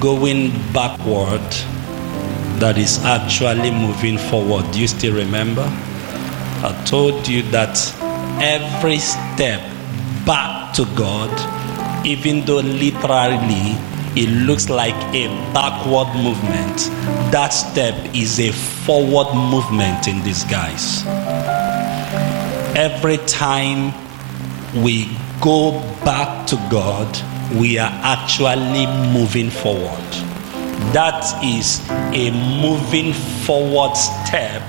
going backward that is actually moving forward. Do you still remember? I told you that every step back to God, even though literally it looks like a backward movement, that step is a forward movement in disguise. Every time we go back to God, we are actually moving forward. That is a moving forward step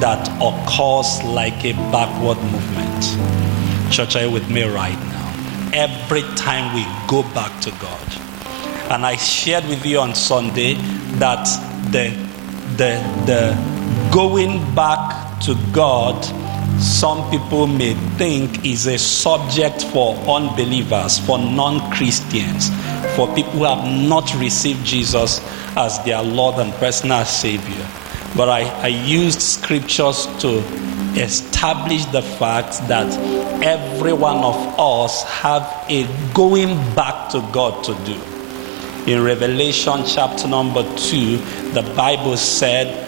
that occurs like a backward movement. Church, are you with me right now? Every time we go back to God. And I shared with you on Sunday that the going back to God, some people may think, is a subject for unbelievers, for non-Christians, for people who have not received Jesus as their Lord and personal Savior. But I used scriptures to establish the fact that every one of us have a going back to God to do. In Revelation chapter number 2, the Bible said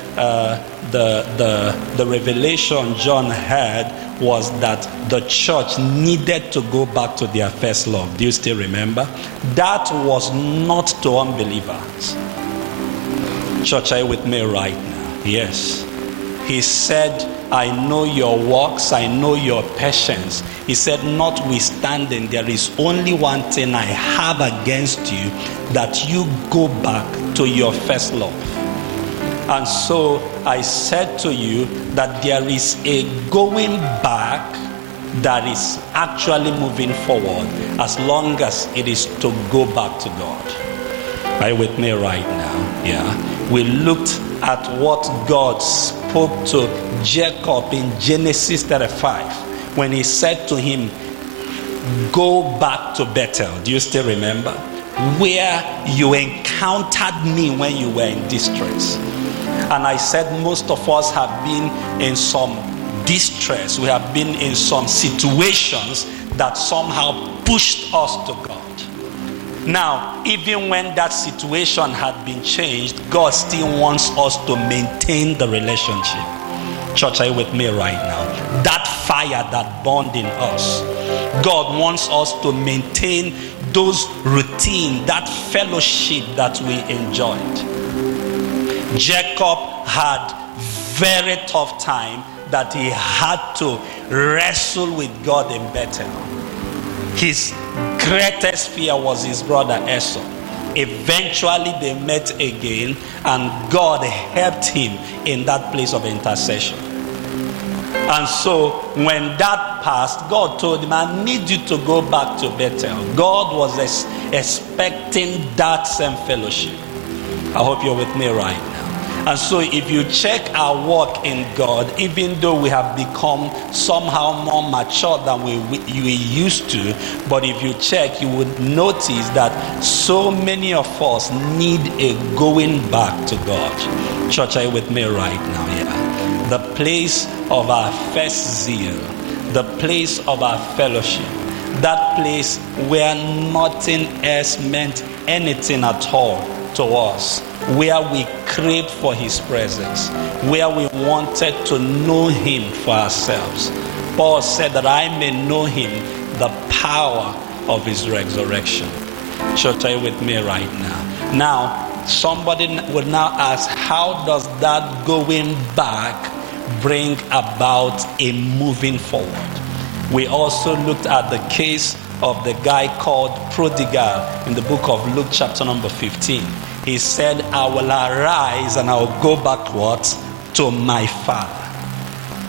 the revelation John had was that the church needed to go back to their first love. Do you still remember? That was not to unbelievers. Church, are you with me right now? Yes. He said, I know your works, I know your patience. He said, notwithstanding, there is only one thing I have against you, that you go back to your first love. And so I said to you that there is a going back that is actually moving forward, as long as it is to go back to God. Are you with me right now? Yeah. We looked at what God spoke to Jacob in Genesis 35 when he said to him, go back to Bethel. Do you still remember? Where you encountered me when you were in distress. And I said most of us have been in some distress. We have been in some situations that somehow pushed us to God. Now, even when that situation had been changed, God still wants us to maintain the relationship. Church, are you with me right now? That fire that burned in us, God wants us to maintain those routine, that fellowship that we enjoyed. Jacob had very tough time that he had to wrestle with God in Bethel. His greatest fear was his brother Esau. Eventually they met again, and God helped him in that place of intercession. And so when that passed, God told him, I need you to go back to Bethel. God was expecting that same fellowship. I hope you're with me right now. And so if you check our walk in God, even though we have become somehow more mature than we used to, but if you check, you would notice that so many of us need a going back to God. Church, are you with me right now? Yeah. The place of our first zeal, the place of our fellowship, that place where nothing else meant anything at all to us, where we craved for his presence, where we wanted to know him for ourselves. Paul said that I may know him, the power of his resurrection. Church, are you with me right now? Now, somebody would now ask, how does that going back bring about a moving forward? We also looked at the case of the guy called Prodigal in the book of Luke chapter number 15. He said, I will arise and I will go backwards to my father.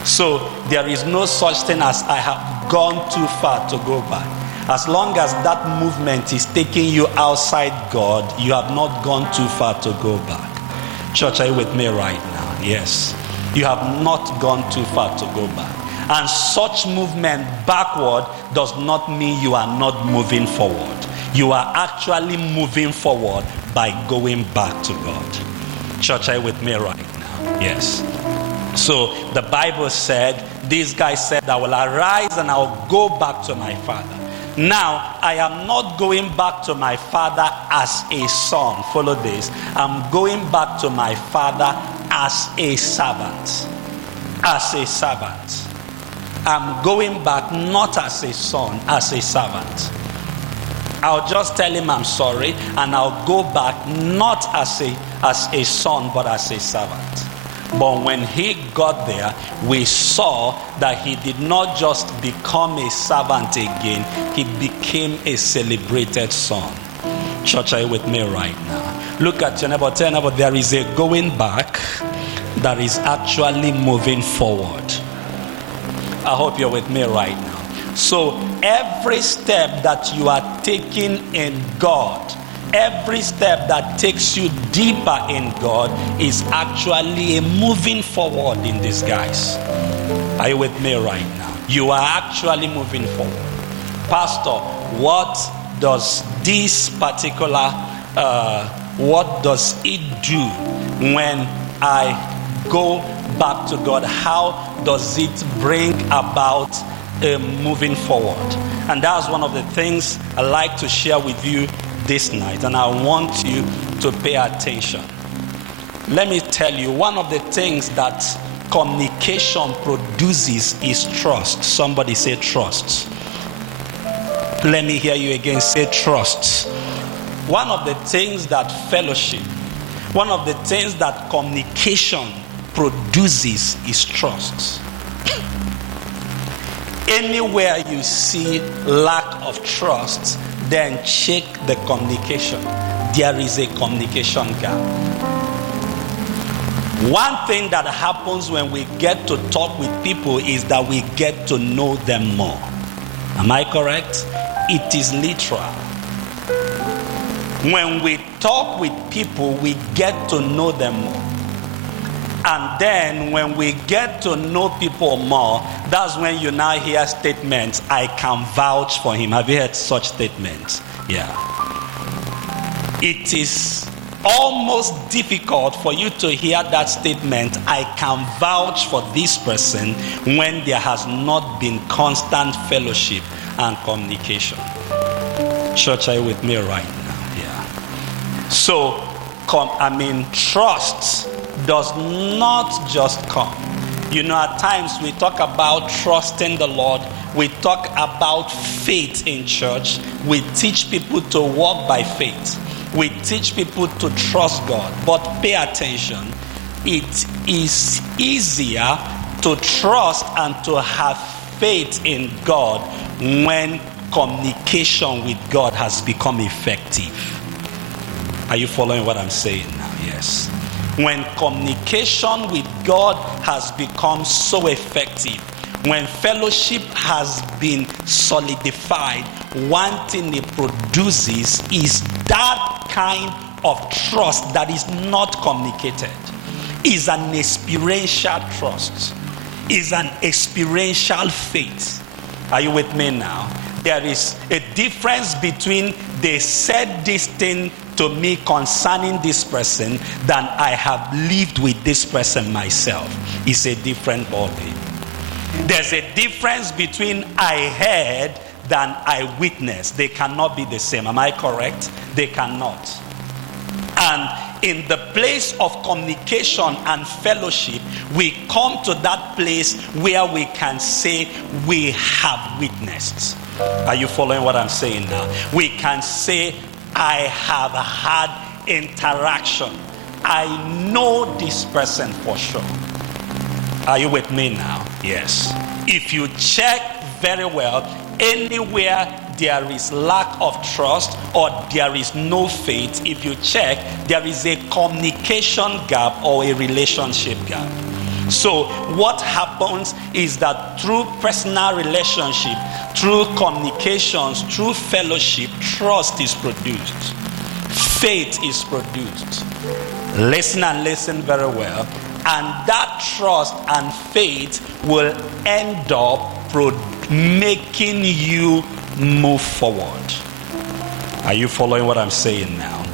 So there is no such thing as I have gone too far to go back. As long as that movement is taking you outside God, you have not gone too far to go back. Church, are you with me right now? Yes. You have not gone too far to go back. And such movement backward does not mean you are not moving forward. You are actually moving forward by going back to God. Church, are you with me right now? Yes. So the Bible said, this guy said, I will arise and I will go back to my father. Now, I am not going back to my father as a son. Follow this. I'm going back to my father as a servant. As a servant. I'm going back not as a son, as a servant. I'll just tell him I'm sorry, and I'll go back not as a son, but as a servant. But when he got there, we saw that he did not just become a servant again, he became a celebrated son. Church, are you with me right now? Look at your neighbor, tell your neighbor, there is a going back that is actually moving forward. I hope you're with me right now. So every step that you are taking in God, every step that takes you deeper in God is actually a moving forward in disguise. Are you with me right now? You are actually moving forward. Pastor, what does this particular, what does it do when I go back to God? How does it bring about a moving forward? And that's one of the things I like to share with you this night, and I want you to pay attention. Let me tell you, one of the things that communication produces is trust. Somebody say trust. Let me hear you again, say trust. One of the things that fellowship, one of the things that communication produces is trust. Anywhere you see lack of trust, then check the communication. There is a communication gap. One thing that happens when we get to talk with people is that we get to know them more. Am I correct? It is literal. When we talk with people, we get to know them more. And then when we get to know people more, that's when you now hear statements, I can vouch for him. Have you heard such statements? Yeah. It is almost difficult for you to hear that statement, I can vouch for this person, when there has not been constant fellowship and communication. Church, are you with me right now? Yeah. So, trust does not just come. You know, at times we talk about trusting the Lord. We talk about faith in church. We teach people to walk by faith. We teach people to trust God. But pay attention. It is easier to trust and to have faith in God when communication with God has become effective. Are you following what I'm saying now? Yes. When communication with God has become so effective, when fellowship has been solidified, one thing it produces is that kind of trust that is not communicated. Is an experiential trust. Is an experiential faith. Are you with me now? There is a difference between they said this thing to me concerning this person than I have lived with this person myself. It's a different ballgame. There's a difference between I heard than I witnessed. They cannot be the same. Am I correct? They cannot. And in the place of communication and fellowship, we come to that place where we can say we have witnessed. Are you following what I'm saying now? We can say I have had interaction. I know this person for sure. Are you with me now? Yes. If you check very well, anywhere there is lack of trust or there is no faith, if you check, there is a communication gap or a relationship gap. So what happens is that through personal relationship, through communications, through fellowship, trust is produced. Faith is produced. Listen and listen very well. And that trust and faith will end up making you move forward. Are you following what I'm saying now?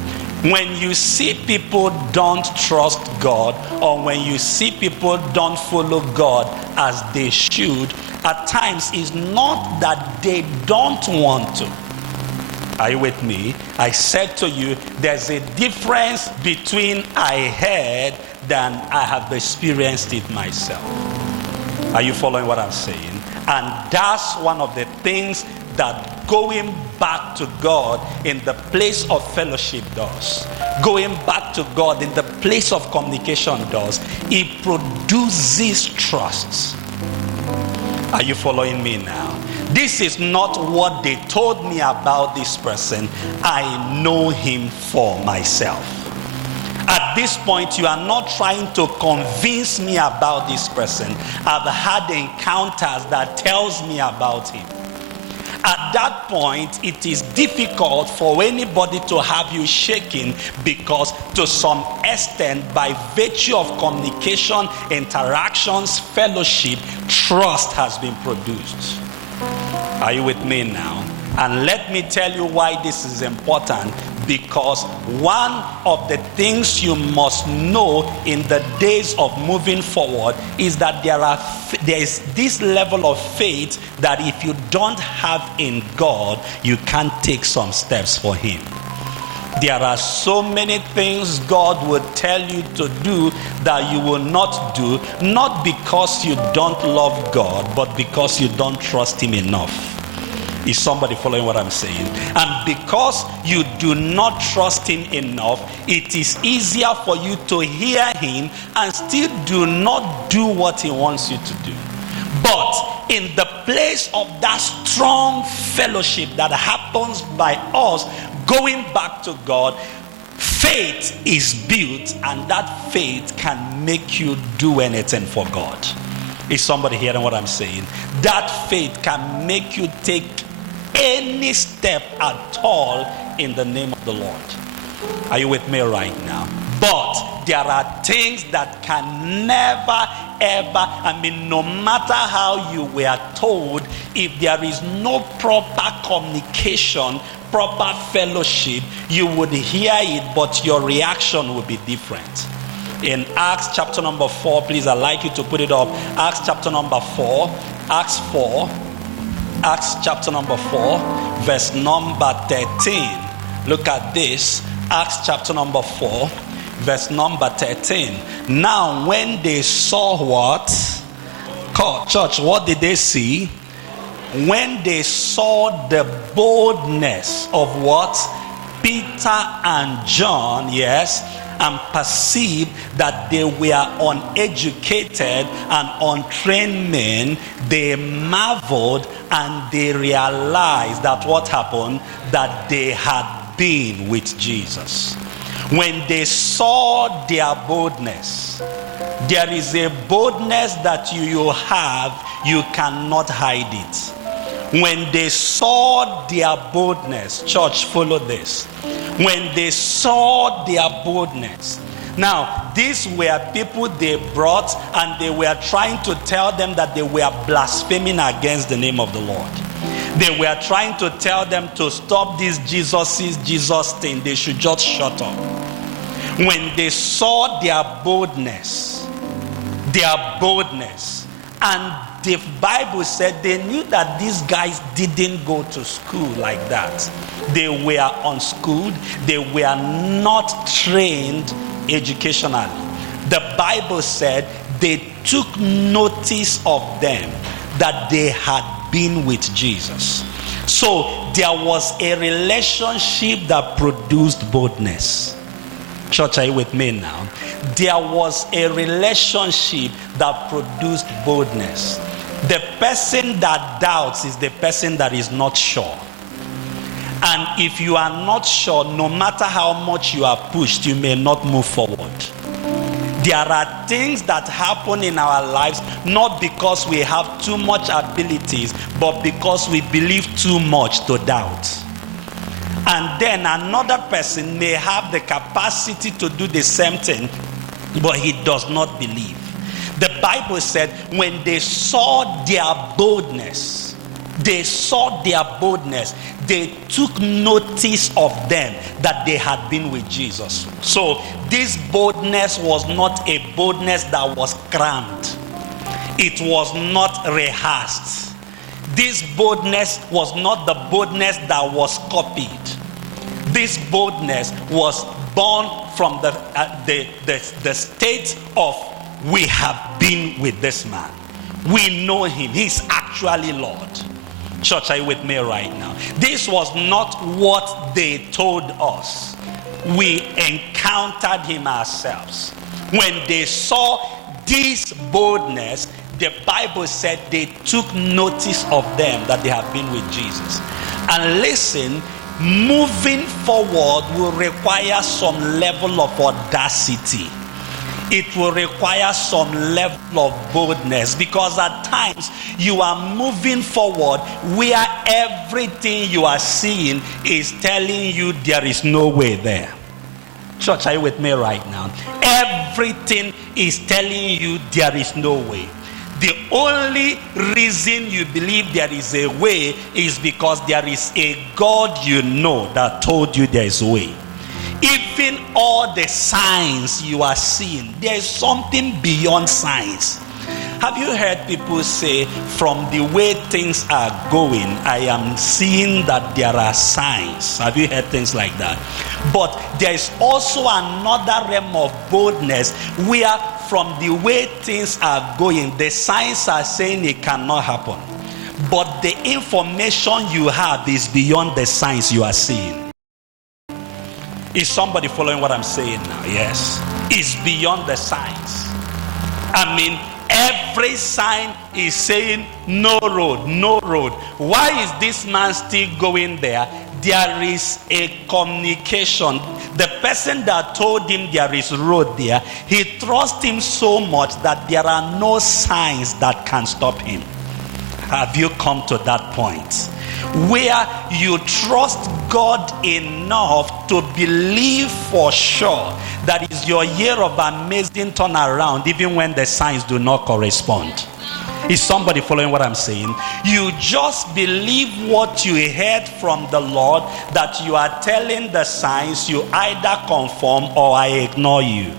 When you see people don't trust God, or when you see people don't follow God as they should, at times it's not that they don't want to. Are you with me? I said to you, there's a difference between I heard than I have experienced it myself. Are you following what I'm saying? And that's one of the things that going back to God in the place of fellowship does. Going back to God in the place of communication does. It produces trust. Are you following me now? This is not what they told me about this person. I know him for myself. At this point, you are not trying to convince me about this person. I've had encounters that tells me about him. At that point, it is difficult for anybody to have you shaking, because to some extent, by virtue of communication, interactions, fellowship, trust has been produced. Are you with me now? And let me tell you why this is important. Because one of the things you must know in the days of moving forward is that there is this level of faith that if you don't have in God, you can't take some steps for him. There are so many things God would tell you to do that you will not do, not because you don't love God, but because you don't trust him enough. Is somebody following what I'm saying? And because you do not trust him enough, it is easier for you to hear him and still do not do what he wants you to do. But in the place of that strong fellowship that happens by us going back to God, faith is built, and that faith can make you do anything for God. Is somebody hearing what I'm saying? That faith can make you take any step at all in the name of the Lord. Are you with me right now? But there are things that can never ever, no matter how you were told, if there is no proper communication, proper fellowship, you would hear it, but your reaction would be different. In Acts chapter number 4, please, I'd like you to put it up. Acts chapter number 4, Acts chapter number 4, verse number 13. Look at this. Acts chapter number 4, verse number 13. Now when they saw what? Church, what did they see? When they saw the boldness of what? Peter and John, yes, and perceived that they were uneducated and untrained men, they marveled and they realized that what happened? That they had been with Jesus. When they saw their boldness, there is a boldness that you have, you cannot hide it. When they saw their boldness, church, follow this. When they saw their boldness. Now, these were people they brought, and they were trying to tell them that they were blaspheming against the name of the Lord. They were trying to tell them to stop this Jesus thing. They should just shut up. When they saw their boldness, and the Bible said they knew that these guys didn't go to school like that. They were unschooled. They were not trained educationally. The Bible said they took notice of them, that they had been with Jesus. So there was a relationship that produced boldness. Church, are you with me now? There was a relationship that produced boldness. The person that doubts is the person that is not sure. And if you are not sure, no matter how much you are pushed, you may not move forward. There are things that happen in our lives not because we have too much abilities, but because we believe too much to doubt. And then another person may have the capacity to do the same thing, but he does not believe. The Bible said when they saw their boldness, They saw their boldness. They took notice of them that they had been with Jesus. So this boldness was not a boldness that was crammed. It was not rehearsed. This boldness was not the boldness that was copied. This boldness was born from the state of, we have been with this man. We know him. He's actually Lord. Church, are you with me right now? This was not what they told us. We encountered him ourselves. When they saw this boldness, the Bible said they took notice of them that they have been with Jesus. And listen, moving forward will require some level of audacity. It will require some level of boldness, because at times you are moving forward where everything you are seeing is telling you there is no way there. Church, are you with me right now? Everything is telling you there is no way. The only reason you believe there is a way is because there is a God you know that told you there is a way. Even all the signs you are seeing, there is something beyond signs. Have you heard people say, from the way things are going, I am seeing that there are signs? Have you heard things like that? But there is also another realm of boldness where, from the way things are going, the signs are saying it cannot happen. But the information you have is beyond the signs you are seeing. Is somebody following what I'm saying now? Yes. It's beyond the signs. I mean, every sign is saying no road, no road. Why is this man still going there? There is a communication. The person that told him there is road there, he trusts him so much that there are no signs that can stop him. Have you come to that point where you trust God enough to believe for sure that is your year of amazing turnaround, even when the signs do not correspond? Is somebody following what I'm saying? You just believe what you heard from the Lord, that you are telling the signs, you either conform or I ignore you.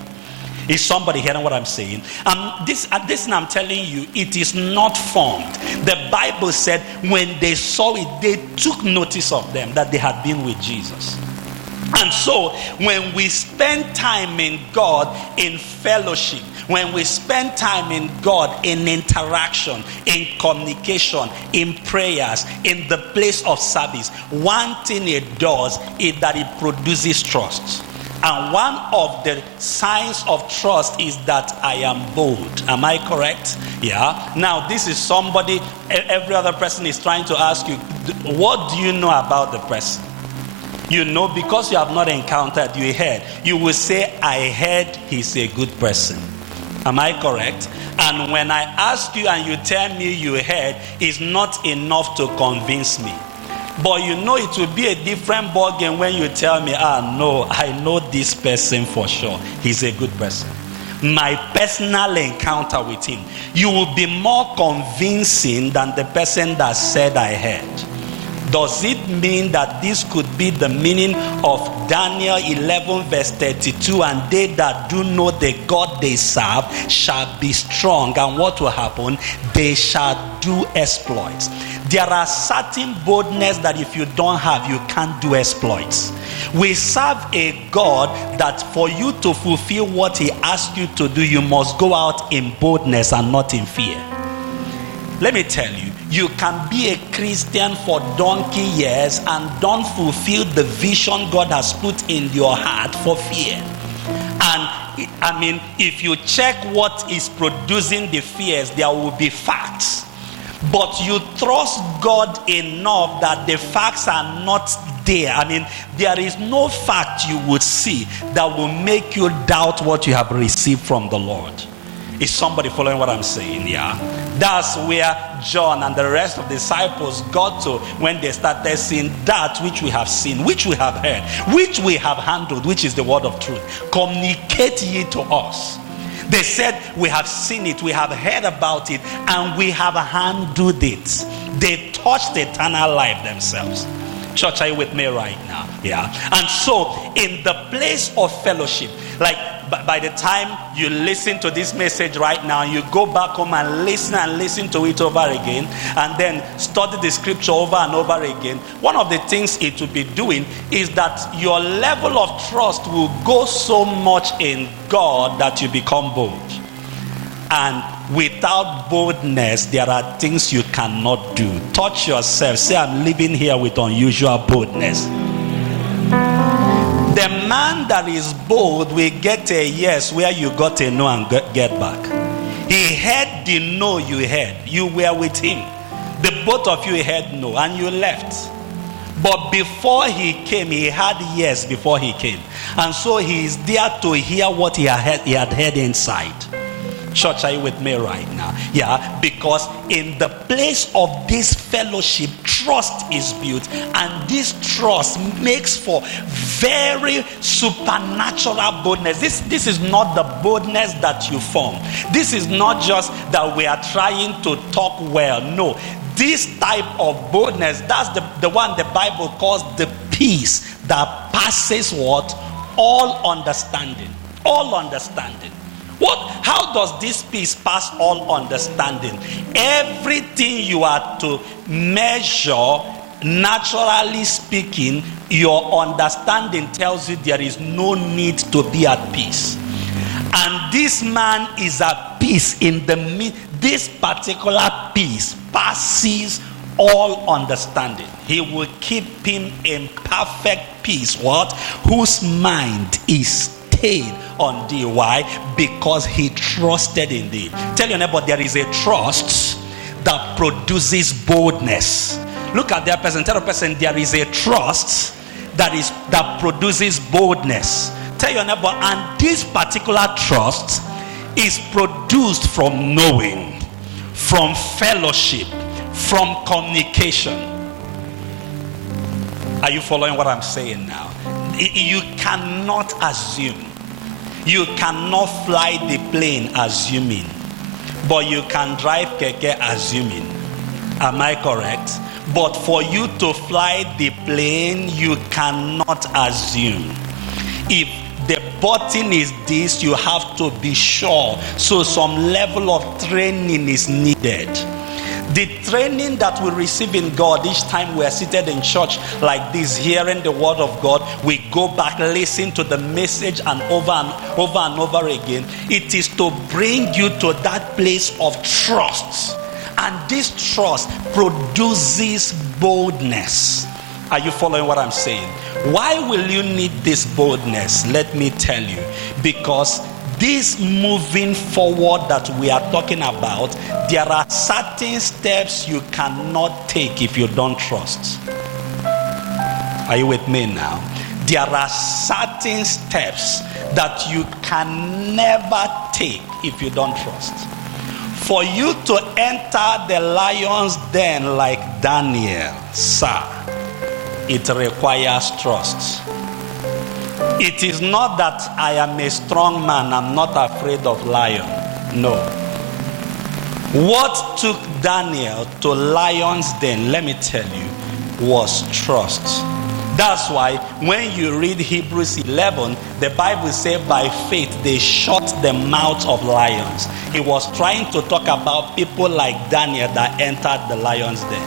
Is somebody hearing what I'm saying? This I'm telling you, it is not formed. The Bible said when they saw it, they took notice of them that they had been with Jesus. And so when we spend time in God in fellowship, when we spend time in God in interaction, in communication, in prayers, in the place of service, one thing it does is that it produces trust. And one of the signs of trust is that I am bold. Am I correct? Yeah. Now, this is somebody, every other person is trying to ask you, what do you know about the person? You know, because you have not encountered, you heard. You will say, I heard he's a good person. Am I correct? And when I ask you and you tell me you heard, it's not enough to convince me. But you know it will be a different ballgame when you tell me, no, I know this person for sure. He's a good person. My personal encounter with him, you will be more convincing than the person that said I heard. Does it mean that this could be the meaning of Daniel 11 verse 32? And they that do know the God they serve shall be strong. And what will happen? They shall do exploits. There are certain boldness that if you don't have, you can't do exploits. We serve a God that for you to fulfill what he asks you to do, you must go out in boldness and not in fear. Let me tell you, you can be a Christian for donkey years and don't fulfill the vision God has put in your heart for fear. And I mean, if you check what is producing the fears, there will be facts. But you trust God enough that the facts are not there. I mean, there is no fact you would see that will make you doubt what you have received from the Lord. Is somebody following what I'm saying? Yeah. That's where John and the rest of the disciples got to when they started seeing that which we have seen, which we have heard, which we have handled, which is the word of truth. Communicate ye to us. They said, we have seen it, we have heard about it, and we have handled it. They touched eternal life themselves. Church, are you with me right now? Yeah. And so, in the place of fellowship, like by the time you listen to this message right now, you go back home and listen to it over again, and then study the scripture over and over again. One of the things it will be doing is that your level of trust will go so much in God that you become bold. And without boldness, there are things you cannot do. Touch yourself. Say, I'm living here with unusual boldness. The man that is bold will get a yes where you got a no and get back. He heard the no you heard. You were with him. The both of you heard no and you left. But before he came, he had yes before he came. And so he is there to hear what he had heard inside. Church, are you with me right now? Yeah, because in the place of this fellowship, trust is built, and this trust makes for very supernatural boldness. This is not the boldness that you form. This is not just that we are trying to talk well. No, this type of boldness, that's the one the Bible calls the peace that passes what? All understanding. All understanding. How does this peace pass all understanding? Everything you are to measure, naturally speaking, your understanding tells you there is no need to be at peace. And this man is at peace in the midst. This particular peace passes all understanding. He will keep him in perfect peace. What? Whose mind is on thee. Why? Because he trusted in thee. Tell your neighbor, there is a trust that produces boldness. Look at that person. Tell the person, there is a trust that produces boldness. Tell your neighbor, and this particular trust is produced from knowing, from fellowship, from communication. Are you following what I'm saying now? You cannot assume. You cannot fly the plane assuming, but you can drive keke assuming. Am I correct? But for you to fly the plane, you cannot assume. If the button is this, you have to be sure. So some level of training is needed. The training that we receive in God each time we are seated in church like this, hearing the word of God, we go back, listen to the message and over and over again. It is to bring you to that place of trust. And this trust produces boldness. Are you following what I'm saying? Why will you need this boldness? Let me tell you. Because this moving forward that we are talking about, there are certain steps you cannot take if you don't trust. Are you with me now? There are certain steps that you can never take if you don't trust. For you to enter the lion's den like Daniel, sir, it requires trust. It is not that I am a strong man, I'm not afraid of lion. No. What took Daniel to lion's den, let me tell you, was trust. That's why when you read Hebrews 11, the Bible says by faith they shut the mouths of lions. He was trying to talk about people like Daniel that entered the lion's den.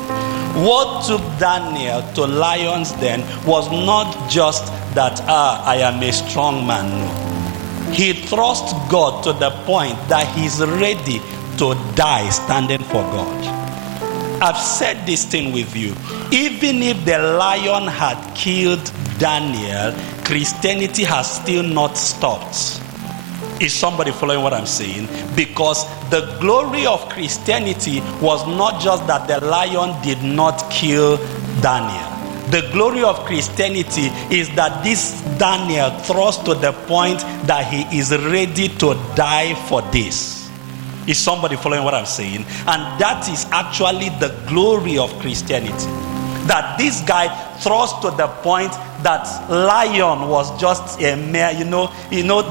What took Daniel to lion's den was not just that I am a strong man. No. He trusts God to the point that he's ready to die standing for God. I've said this thing with you. Even if the lion had killed Daniel, Christianity has still not stopped. Is somebody following what I'm saying? Because the glory of Christianity was not just that the lion did not kill Daniel. The glory of Christianity is that this Daniel trusts to the point that he is ready to die for this. Is somebody following what I'm saying? And that is actually the glory of Christianity. That this guy thrust to the point that lion was just a mere, you know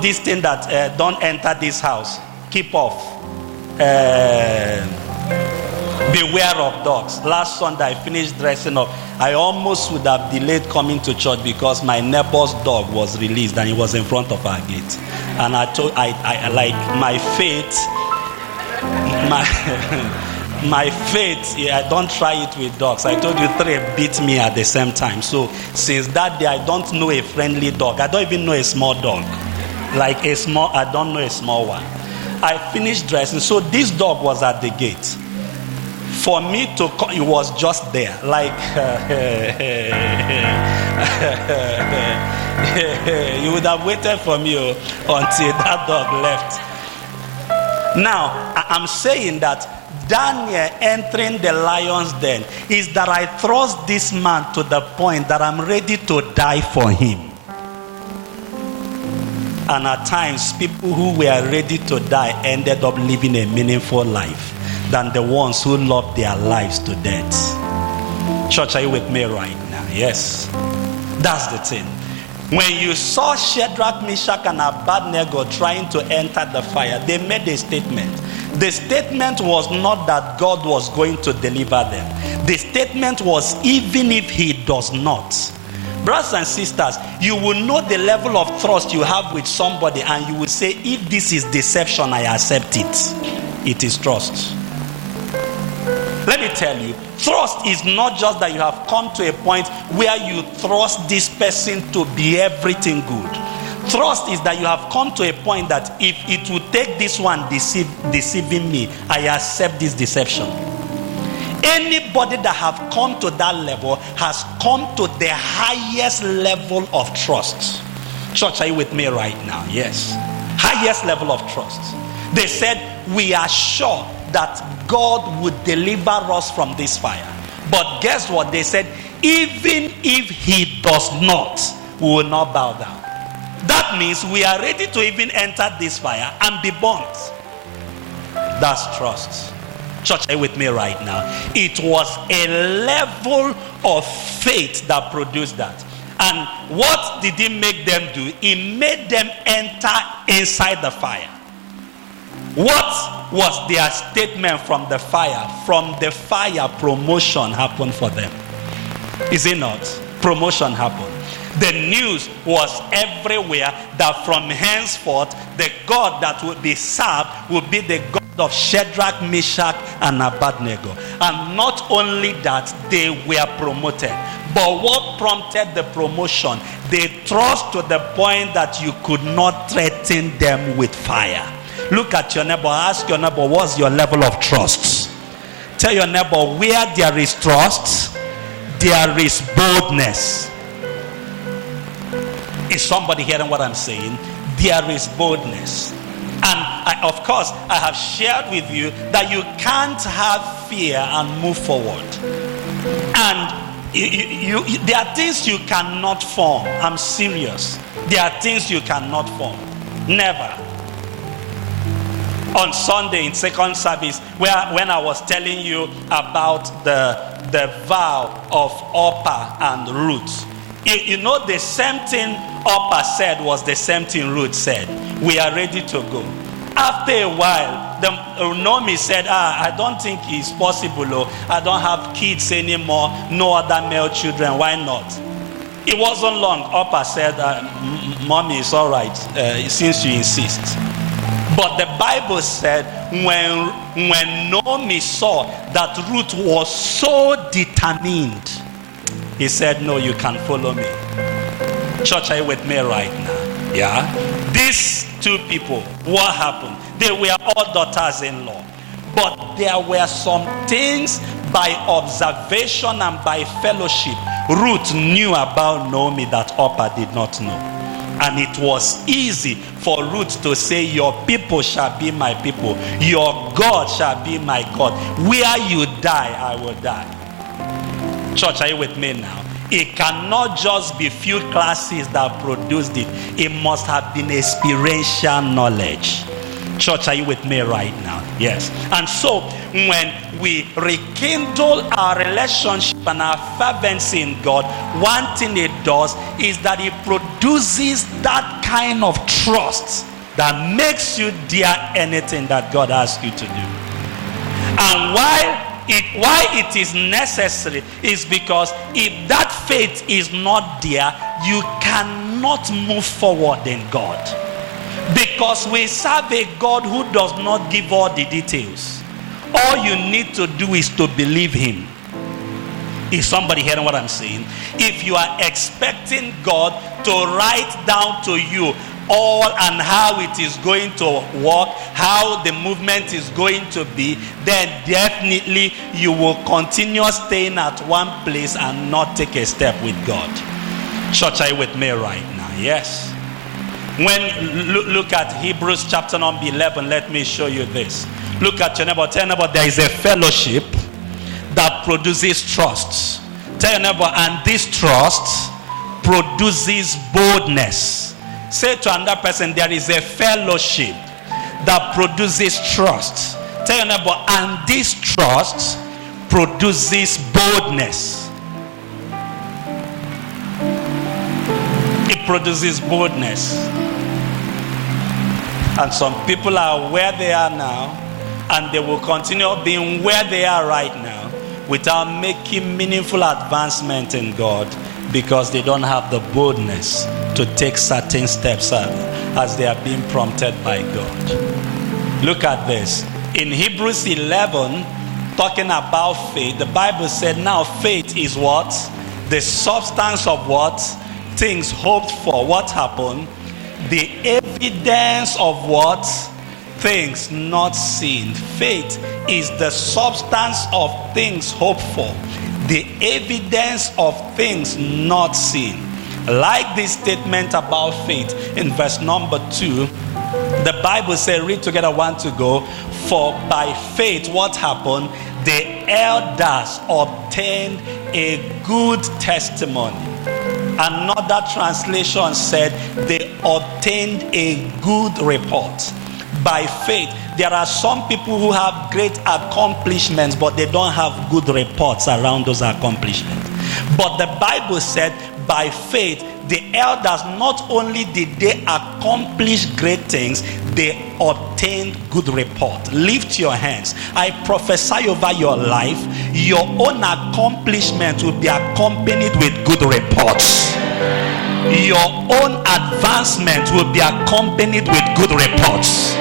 this thing that don't enter this house, keep off, beware of dogs. Last Sunday I finished dressing up. I almost would have delayed coming to church because my neighbor's dog was released and he was in front of our gate. And I like my faith, my faith, I don't try it with dogs. I told you 3 beat me at the same time. So since that day, I don't know a friendly dog. I don't even know a small dog. Like a small, I don't know a small one. I finished dressing. So this dog was at the gate. For me to come, it was just there. Like, you would have waited for me until that dog left. Now, I'm saying that Daniel entering the lion's den is that I thrust this man to the point that I'm ready to die for him. And at times, people who were ready to die ended up living a meaningful life than the ones who loved their lives to death. Church, are you with me right now? Yes. That's the thing. When you saw Shadrach, Meshach, and Abednego trying to enter the fire, they made a statement. The statement was not that God was going to deliver them. The statement was, even if he does not. Brothers and sisters, you will know the level of trust you have with somebody, and you will say, if this is deception, I accept it. It is trust. Let me tell you, trust is not just that you have come to a point where you trust this person to be everything good. Trust is that you have come to a point that if it will take this one deceiving me, I accept this deception. Anybody that have come to that level has come to the highest level of trust. Church, are you with me right now? Yes. Highest level of trust. They said, we are sure that God would deliver us from this fire. But guess what? They said, even if he does not, we will not bow down. That means we are ready to even enter this fire and be burnt. That's trust. Church, are you with me right now? It was a level of faith that produced that. And what did he make them do? He made them enter inside the fire. What was their statement from the fire? From the fire, promotion happened for them. Is it not? Promotion happened. The news was everywhere that from henceforth, the God that would be served would be the God of Shadrach, Meshach, and Abednego. And not only that, they were promoted. But what prompted the promotion? They trust to the point that you could not threaten them with fire. Look at your neighbor. Ask your neighbor, what's your level of trust? Tell your neighbor, where there is trust, there is boldness. Is somebody hearing what I'm saying? There is boldness. And of course, I have shared with you that you can't have fear and move forward. And there are things you cannot form. I'm serious. There are things you cannot form. Never. On Sunday in second service, when I was telling you about the vow of Orpah and Ruth, you know the same thing Orpah said was the same thing Ruth said. We are ready to go. After a while, Naomi said, I don't think it's possible. I don't have kids anymore. No other male children. Why not? It wasn't long. Orpah said, Mommy, it's all right, since you insist. But the Bible said when Naomi saw that Ruth was so determined, he said, no, you can follow me. Church, are you with me right now? Yeah? These two people, what happened? They were all daughters-in-law. But there were some things by observation and by fellowship Ruth knew about Naomi that Orpah did not know. And it was easy for Ruth to say, your people shall be my people. Your God shall be my God. Where you die, I will die. Church, are you with me now? It cannot just be few classes that produced it. It must have been experiential knowledge. Church, are you with me right now? Yes. And so when we rekindle our relationship and our fervency in God, one thing it does is that it produces that kind of trust that makes you dare anything that God asks you to do. And why it is necessary is because if that faith is not there, you cannot move forward in God. Because we serve a God who does not give all the details. All you need to do is to believe him. Is somebody hearing what I'm saying? If you are expecting God to write down to you all and how it is going to work, how the movement is going to be, then definitely you will continue staying at one place and not take a step with God. Church, are you with me right now? Yes. When look at Hebrews chapter number 11, let me show you this. Look at your neighbor. Tell your neighbor there is a fellowship that produces trust. Tell your neighbor, and this trust produces boldness. Say to another person, there is a fellowship that produces trust. Tell your neighbor, and this trust produces boldness. It produces boldness. And some people are where they are now, and they will continue being where they are right now without making meaningful advancement in God, because they don't have the boldness to take certain steps as they are being prompted by God. Look at this. In Hebrews 11, talking about faith, the Bible said, now faith is what? The substance of what? Things hoped for. What happened? The evidence of what? Things not seen. Faith is the substance of things hoped for, the evidence of things not seen. Like this statement about faith in verse number 2, the Bible says, read together, 1 to go. For by faith, what happened? The elders obtained a good testimony. Another translation said they obtained a good report. By faith, there are some people who have great accomplishments, but they don't have good reports around those accomplishments. But the Bible said, by faith, the elders, not only did they accomplish great things, they obtained good report. Lift your hands. I prophesy over your life, your own accomplishments will be accompanied with good reports. Your own advancement will be accompanied with good reports.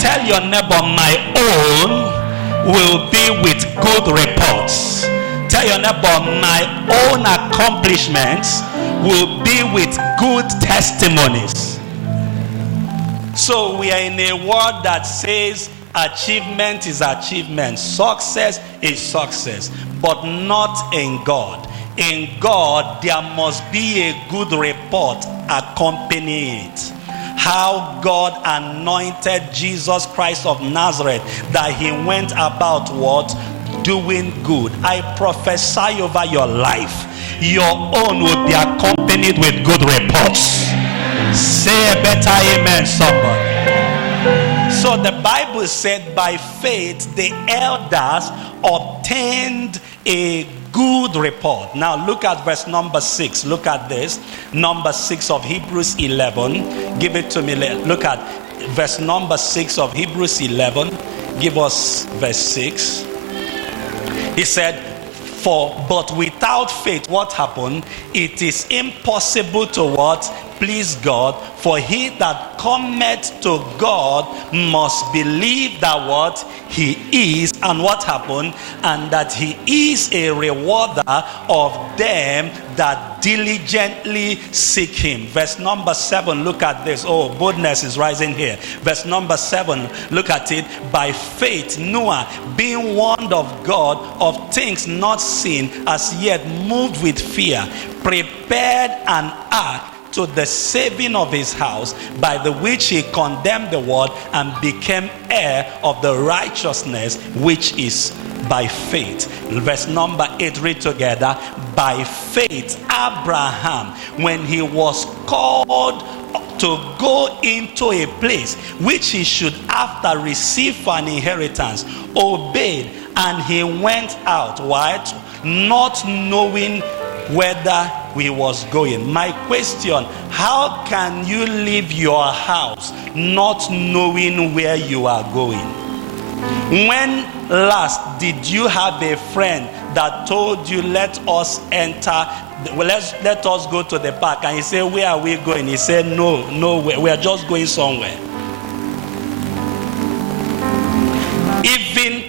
Tell your neighbor, my own will be with good reports. Tell your neighbor, my own accomplishments will be with good testimonies. So we are in a world that says achievement is achievement, success is success, but not in God. In God, there must be a good report accompanying it. How God anointed Jesus Christ of Nazareth, that he went about what? Doing good. I prophesy over your life, your own will be accompanied with good reports. Say a better amen, somebody. So the Bible said, by faith the elders obtained a good report. Now look at verse number 6. Look at this. Number 6 of Hebrews 11. Give it to me. Look at verse number 6 of Hebrews 11. Give us verse 6. He said, but without faith, what happened? It is impossible to what? Please God. For he that cometh to God must believe that what? He is, and what happened? And that he is a rewarder of them that diligently seek him. Verse number 7, look at this. Oh, boldness is rising here. Verse number 7, look at it. By faith Noah, being warned of God of things not seen, as yet moved with fear, prepared an ark to the saving of his house, by the which he condemned the world and became heir of the righteousness which is by faith. Verse number 8, read together. By faith Abraham, when he was called to go into a place which he should after receive for an inheritance, obeyed, and he went out, what? Not knowing whether he was going. My question, how can you leave your house not knowing where you are going? When last did you have a friend that told you, let us enter, let us go to the park, and he said, where are we going? He said, no, we are just going somewhere. Even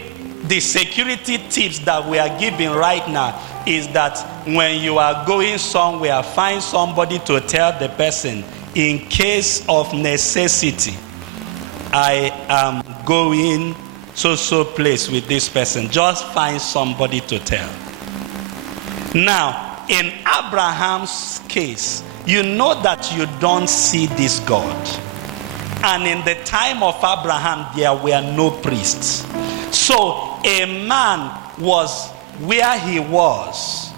the security tips that we are giving right now is that when you are going somewhere, find somebody to tell the person, in case of necessity, I am going so place with this person. Just find somebody to tell. Now, in Abraham's case, you know that you don't see this God. And in the time of Abraham, there were no priests. So a man was where he was.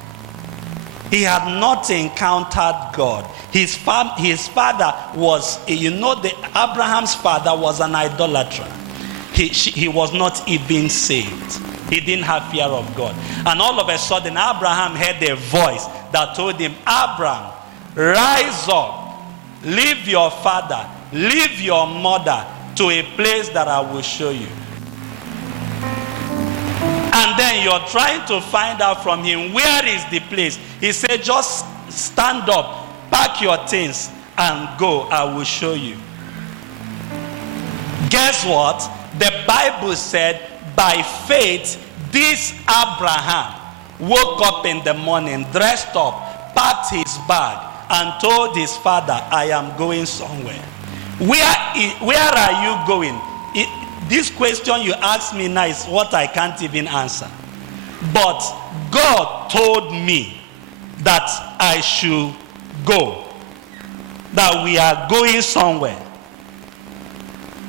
He had not encountered God. His father was, Abraham's father was an idolater. He was not even saved. He didn't have fear of God. And all of a sudden, Abraham heard a voice that told him, Abraham, rise up, leave your father, leave your mother to a place that I will show you. And then you're trying to find out from him, where is the place? He said, just stand up, pack your things, and go. I will show you. Guess what? The Bible said, by faith, this Abraham woke up in the morning, dressed up, packed his bag, and told his father, I am going somewhere. Where are you going? This question you ask me now is what I can't even answer. But God told me that I should go, that we are going somewhere.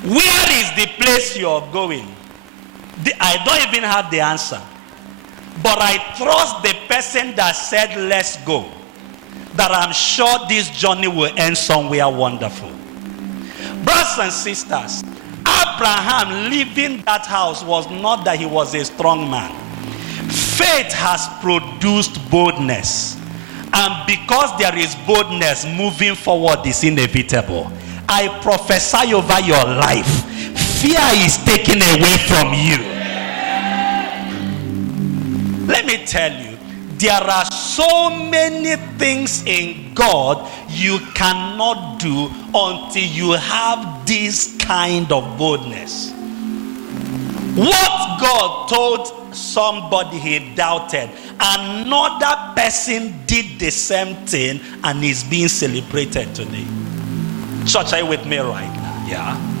Where is the place you're going? I don't even have the answer. But I trust the person that said, let's go, that I'm sure this journey will end somewhere wonderful. Brothers and sisters, Abraham leaving that house was not that he was a strong man. Faith has produced boldness. And because there is boldness, moving forward is inevitable. I prophesy over your life, fear is taken away from you. Let me tell you, there are so many things in God you cannot do until you have this kind of boldness. What God told somebody he doubted, another person did the same thing and is being celebrated today. Church, are you with me right now? Yeah.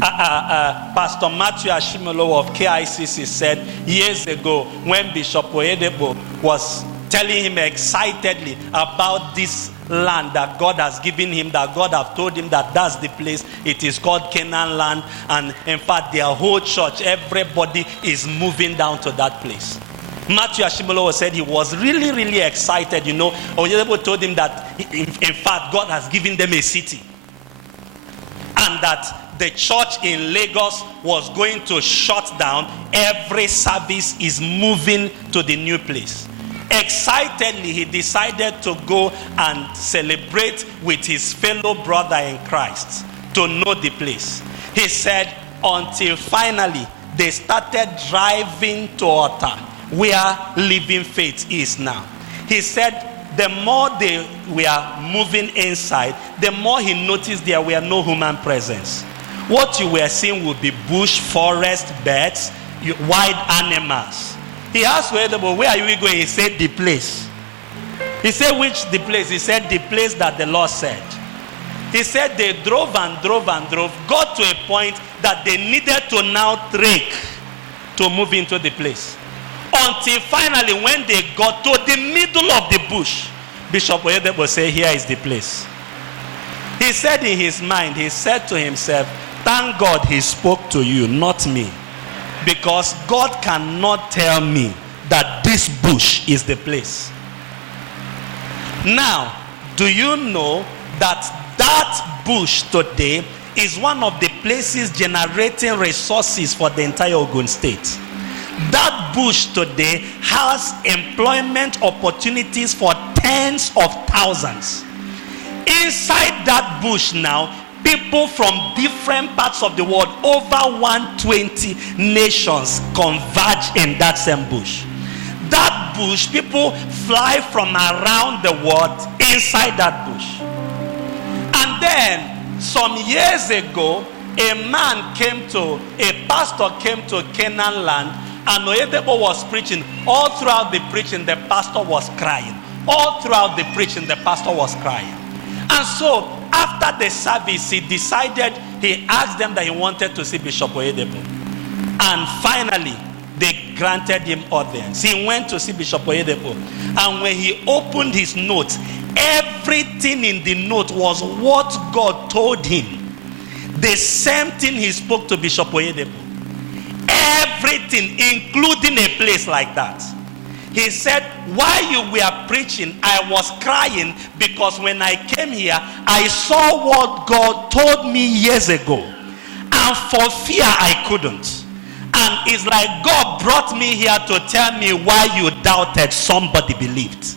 Pastor Matthew Ashimolo of KICC said years ago, when Bishop Oyedepo was telling him excitedly about this land that God has given him, that God have told him that that's the place, it is called Canaan land, and in fact their whole church, everybody is moving down to that place. Matthew Ashimolo said he was really, really excited. Oyedepo told him that in fact God has given them a city, and that the church in Lagos was going to shut down. Every service is moving to the new place. Excitedly, he decided to go and celebrate with his fellow brother in Christ to know the place. He said until finally they started driving to Ota, where Living Faith is now. He said the more they were moving inside, the more he noticed there were no human presence. What you were seeing would be bush, forest, birds, wild animals. He asked, where are you going? He said, the place. He said, which the place? He said, the place that the Lord said. He said they drove and drove and drove, got to a point that they needed to now trek to move into the place. Until finally, when they got to the middle of the bush, Bishop Oyedepo said, here is the place. He said in his mind, he said to himself, thank God he spoke to you, not me. Because God cannot tell me that this bush is the place. Now, do you know that that bush today is one of the places generating resources for the entire Ogun State. That bush today has employment opportunities for tens of thousands. Inside that bush now, people from different parts of the world, over 120 nations, converge in that same bush. That bush, people fly from around the world inside that bush. And then, some years ago, a pastor came to Canaan land, and Oyedepo was preaching. All throughout the preaching, the pastor was crying. All throughout the preaching, the pastor was crying. And so, after the service, he asked them that he wanted to see Bishop Oyedepo. And finally, they granted him audience. He went to see Bishop Oyedepo. And when he opened his notes, everything in the note was what God told him. The same thing he spoke to Bishop Oyedepo. Everything, including a place like that. He said, while you were preaching, I was crying because when I came here, I saw what God told me years ago. And for fear, I couldn't. And it's like God brought me here to tell me why you doubted, somebody believed.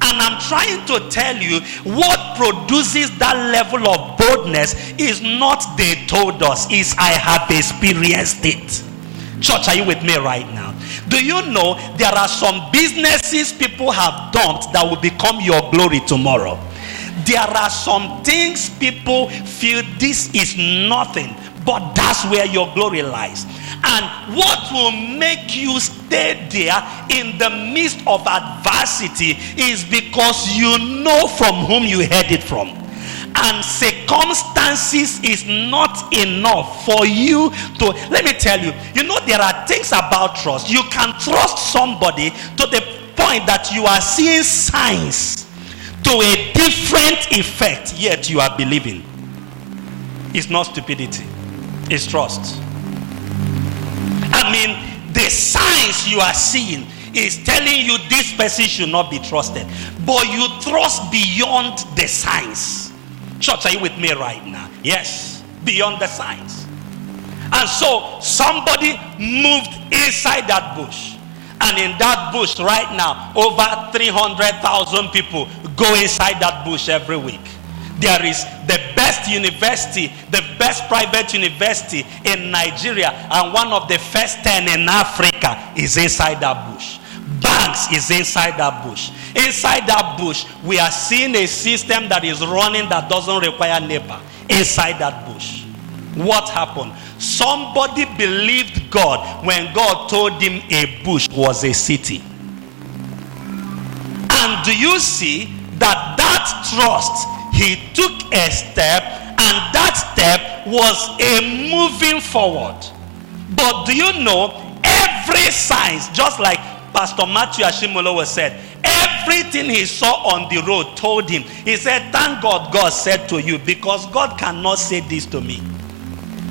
And I'm trying to tell you, what produces that level of boldness is not they told us, is I have experienced it. Church, are you with me right now? Do you know there are some businesses people have dumped that will become your glory tomorrow? There are some things people feel this is nothing, but that's where your glory lies. And what will make you stay there in the midst of adversity is because you know from whom you heard it from. And circumstances is not enough for you to, let me tell you, there are things about trust. You can trust somebody to the point that you are seeing signs to a different effect, yet you are believing. It's not stupidity, it's trust. I mean, the signs you are seeing is telling you this person should not be trusted, but you trust beyond the signs. Church, are you with me right now? Yes, beyond the signs. And so somebody moved inside that bush. And in that bush right now, over 300,000 people go inside that bush every week. There is the best university, the best private university in Nigeria, and one of the first 10 in Africa is inside that bush. Banks is inside that bush. Inside that bush, we are seeing a system that is running that doesn't require NEPA. Inside that bush. What happened? Somebody believed God when God told him a bush was a city. And do you see that trust, he took a step, and that step was a moving forward. But do you know, every sign, just like Pastor Matthew Ashimolowo said, everything he saw on the road told him. He said, thank God God said to you, because God cannot say this to me.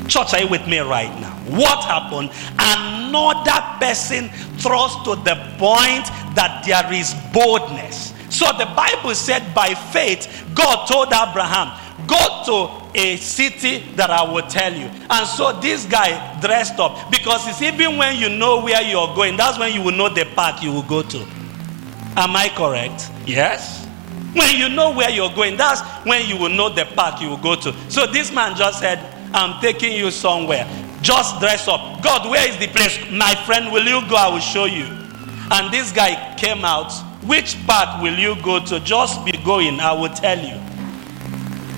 Church, are you with me right now? What happened? Another person thrust to the point that there is boldness. So the Bible said by faith, God told Abraham, go to a city that I will tell you. And so this guy dressed up, because it's even when you know where you're going, that's when you will know the path you will go to. Am I correct? Yes. When you know where you're going, that's when you will know the path you will go to. So this man just said, I'm taking you somewhere. Just dress up. God, where is the place? My friend, will you go? I will show you. And this guy came out. Which path will you go to? Just be going. I will tell you.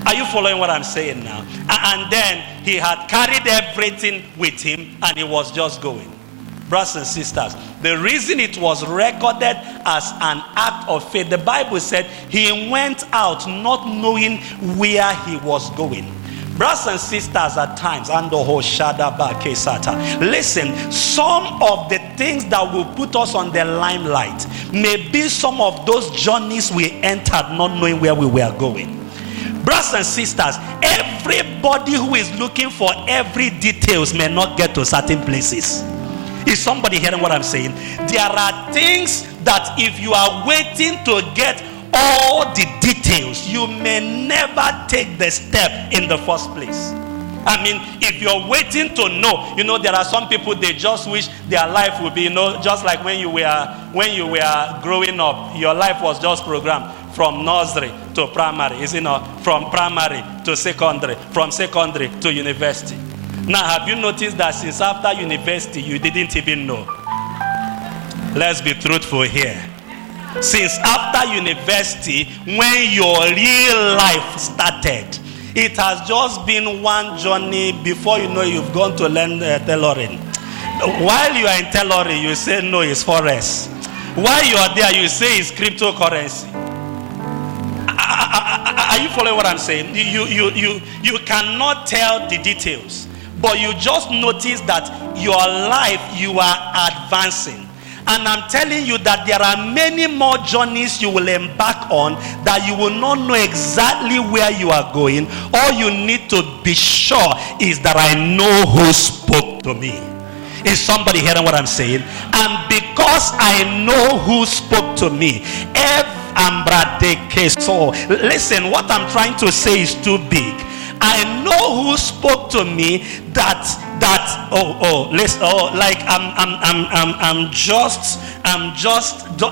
Are you following what I'm saying now? And then he had carried everything with him, and he was just going. Brothers and sisters, the reason it was recorded as an act of faith, the Bible said he went out not knowing where he was going. Brothers and sisters, at times, listen, some of the things that will put us on the limelight may be some of those journeys we entered not knowing where we were going. Brothers and sisters, everybody who is looking for every details may not get to certain places. Is somebody hearing what I'm saying? There are things that if you are waiting to get all the details, you may never take the step in the first place. I mean, if you're waiting to know, there are some people, they just wish their life would be, just like when you were growing up, your life was just programmed from nursery to primary, isn't it? From primary to secondary, from secondary to university. Now, have you noticed that since after university, you didn't even know? Let's be truthful here. Since after university, when your real life started, it has just been one journey. Before you know, you've gone to learn tailoring. While you are in tailoring, you say no, it's forex. While you are there, you say it's cryptocurrency. Are you following what I'm saying? You cannot tell the details, but you just notice that your life, you are advancing. And I'm telling you that there are many more journeys you will embark on that you will not know exactly where you are going. All you need to be sure is that I know who spoke to me. Is somebody hearing what I'm saying? And because I know who spoke to me, so listen, what I'm trying to say is too big. I know who spoke to me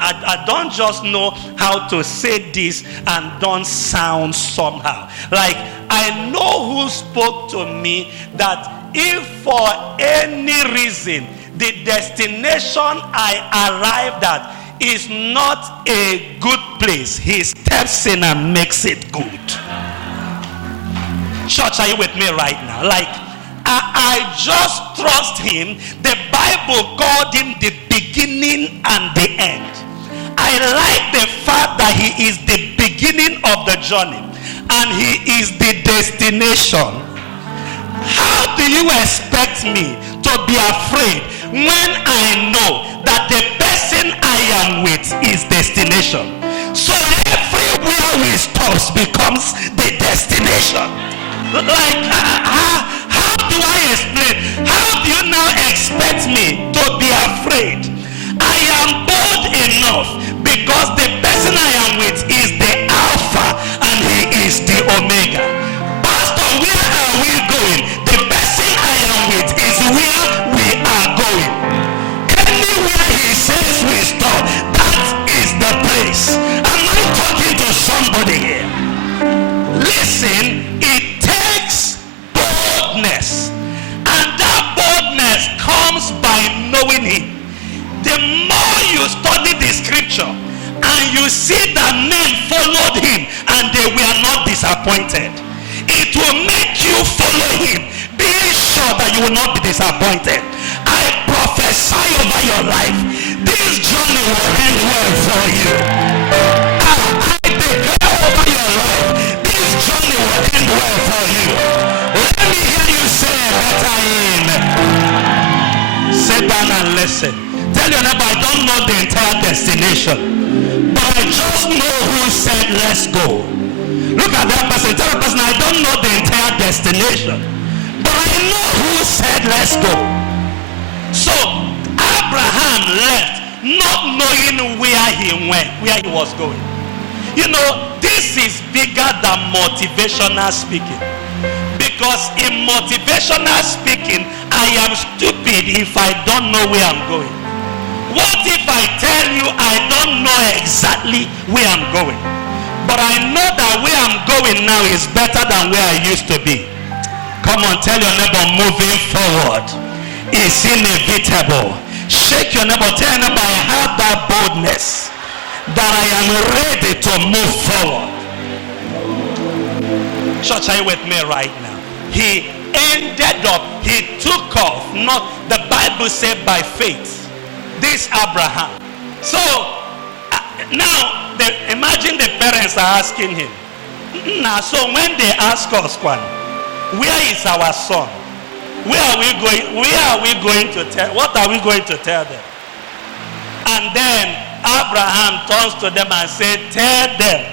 I don't just know how to say this and don't sound somehow. Like, I know who spoke to me that if for any reason the destination I arrived at is not a good place, he steps in and makes it good. Church, are you with me right now? Like, I just trust him. The Bible called him the beginning and the end. I like the fact that he is the beginning of the journey and he is the destination. How do you expect me to be afraid when I know that the person I am with is destination? So everywhere we stop becomes the destination. Like, how do I explain? How do you now expect me to be afraid? I am bold enough because the person I am with is the Alpha and he is the Omega. Pastor, where are we going? The person I am with is where we are going. Anywhere he says we stop, that is the place. Am I talking to somebody here? Listen, it takes boldness, and that boldness comes by knowing him. The more you study the scripture and you see that men followed him and they were not disappointed, it will make you follow him, being sure that you will not be disappointed. I prophesy over your life, this journey will end well for you. I declare over your life, this journey will end well for you. Let me hear you say better in. Sit down and listen. Tell your neighbor, I don't know the entire destination, but I just know who said let's go. Look at that person. Tell that person, I don't know the entire destination, but I know who said let's go. So Abraham left not knowing where he went, where he was going. This is bigger than motivational speaking. Because in motivational speaking, I am stupid if I don't know where I'm going. What if I tell you I don't know exactly where I'm going, but I know that where I'm going now is better than where I used to be? Come on, tell your neighbor, moving forward is inevitable. Shake your neighbor, tell your neighbor, I have that boldness that I am ready to move forward. Church, are you with me right now? He ended up, he took off, not the Bible said by faith. This Abraham. So now imagine the parents are asking him. Now, so when they ask us, where is our son? Where are we going? Where are we going to tell? What are we going to tell them? And then Abraham turns to them and said, tell them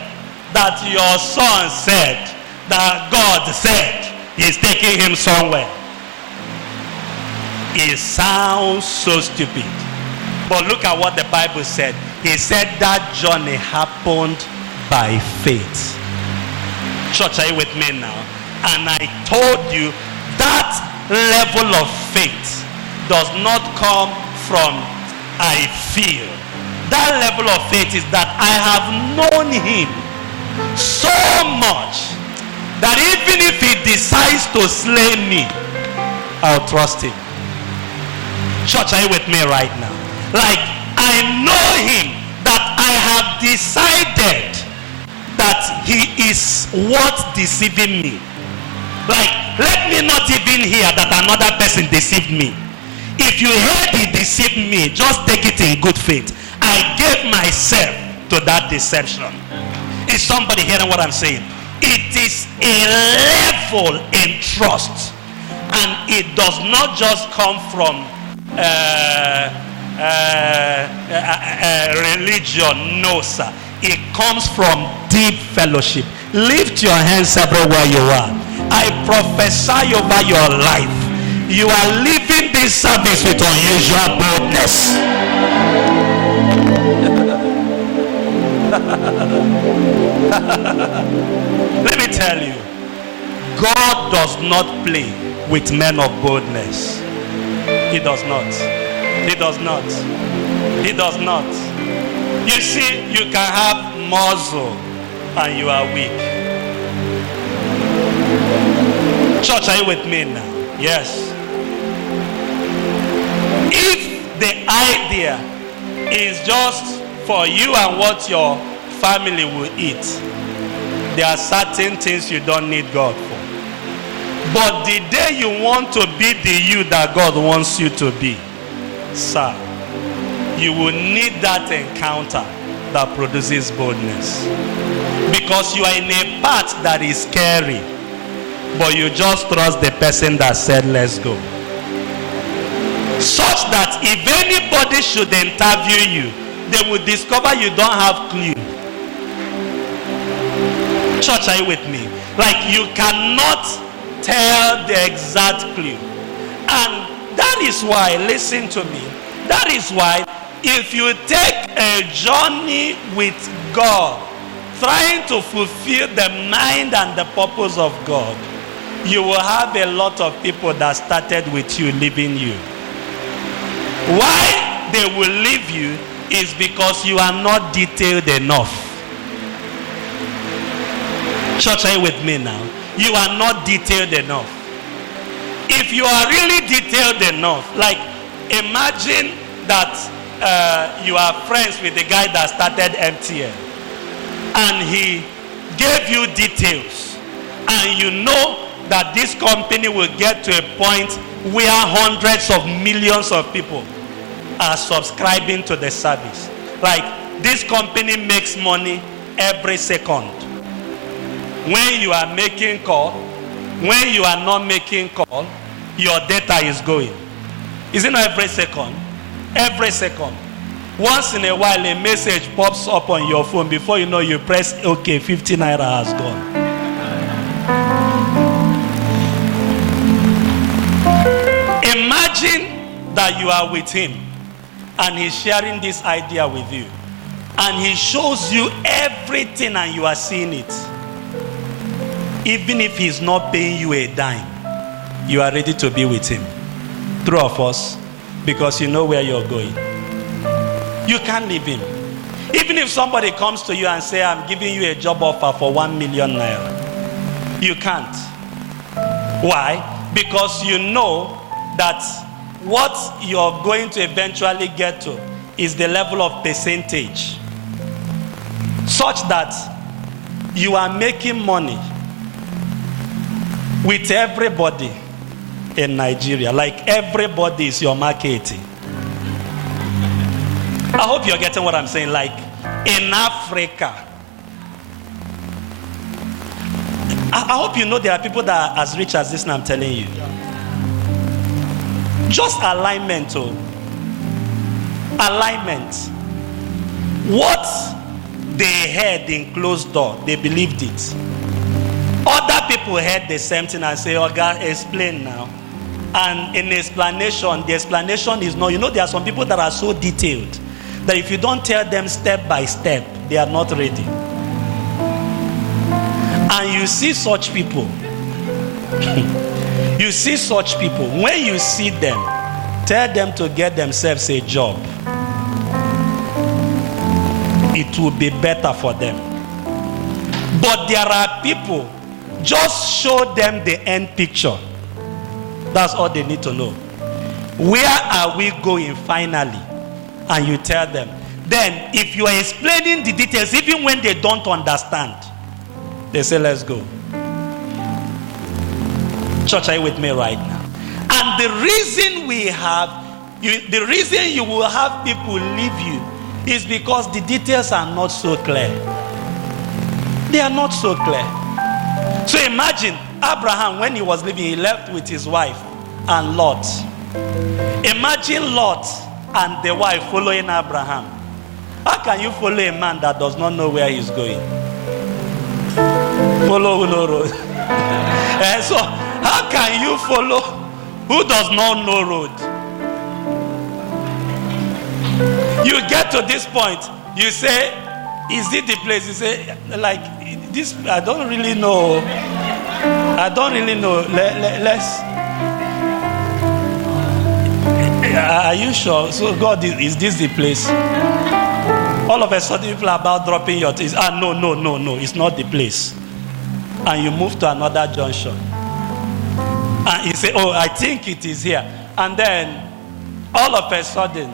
that your son said that God said he's taking him somewhere. It sounds so stupid. But look at what the Bible said. He said that journey happened by faith. Church, are you with me now? And I told you that level of faith does not come from I feel. That level of faith is that I have known him so much that even if he decides to slay me, I'll trust him. Church, are you with me right now? Like, I know him, that I have decided that he is worth deceiving me. Like, let me not even hear that another person deceived me. If you heard he deceived me, just take it in good faith. I gave myself to that deception. Is somebody hearing what I'm saying? It is a level in trust, and it does not just come from religion. No, sir. It comes from deep fellowship. Lift your hands everywhere you are. I prophesy over your life. You are living this service with unusual boldness. Let me tell you, God does not play with men of boldness. He does not. He does not. He does not. You see, you can have muscle and you are weak. Church, are you with me now? Yes. If the idea is just for you and what your family will eat, there are certain things you don't need God for. But the day you want to be the you that God wants you to be, sir, you will need that encounter that produces boldness. Because you are in a path that is scary, but you just trust the person that said let's go. Such that if anybody should interview you, they will discover you don't have clue. Church, are you with me? Like, you cannot tell the exact clue. And that is why, listen to me, that is why if you take a journey with God, trying to fulfill the mind and the purpose of God, you will have a lot of people that started with you leaving you. Why they will leave you is because you are not detailed enough. Church, are you with me now? You are not detailed enough. If you are really detailed enough, like imagine that you are friends with the guy that started MTN and he gave you details, and you know that this company will get to a point where hundreds of millions of people are subscribing to the service. Like, this company makes money every second. When you are making call, when you are not making call, your data is going. Is it not every second? Every second. Once in a while, a message pops up on your phone. Before you know, you press OK, 50 naira has gone. Imagine that you are with him and he's sharing this idea with you, and he shows you everything and you are seeing it. Even if he's not paying you a dime, you are ready to be with him. True of us, because you know where you're going. You can't leave him. Even if somebody comes to you and say, I'm giving you a job offer for 1 million naira, you can't. Why? Because you know that what you're going to eventually get to is the level of percentage, such that you are making money with everybody in Nigeria. Like, everybody is your marketing. I hope you're getting what I'm saying. Like, in Africa, I hope you know there are people that are as rich as this, and I'm telling you. Just alignment, alignment. What they heard in closed door, they believed it. Other people heard the same thing and say, oh God, explain now. And in explanation, the explanation is no. You know, there are some people that are so detailed that if you don't tell them step by step, they are not ready. And you see such people. You see such people. When you see them, tell them to get themselves a job. It will be better for them. But there are people, just show them the end picture. That's all they need to know. Where are we going finally? And you tell them. Then, if you are explaining the details, even when they don't understand, they say, let's go. Church, are you with me right now? And the reason the reason you will have people leave you is because the details are not so clear. They are not so clear. So imagine Abraham, when he was leaving, he left with his wife and Lot. Imagine Lot and the wife following Abraham. How can you follow a man that does not know where he's going? Follow no road. And so, how can you follow who does not know road? You get to this point, you say, is it the place? You say, like, this, I don't really know. I don't really know. Let's. Are you sure? So, God, is this the place? All of a sudden, people are about dropping your things. No, it's not the place. And you move to another junction. And you say, oh, I think it is here. And then, all of a sudden,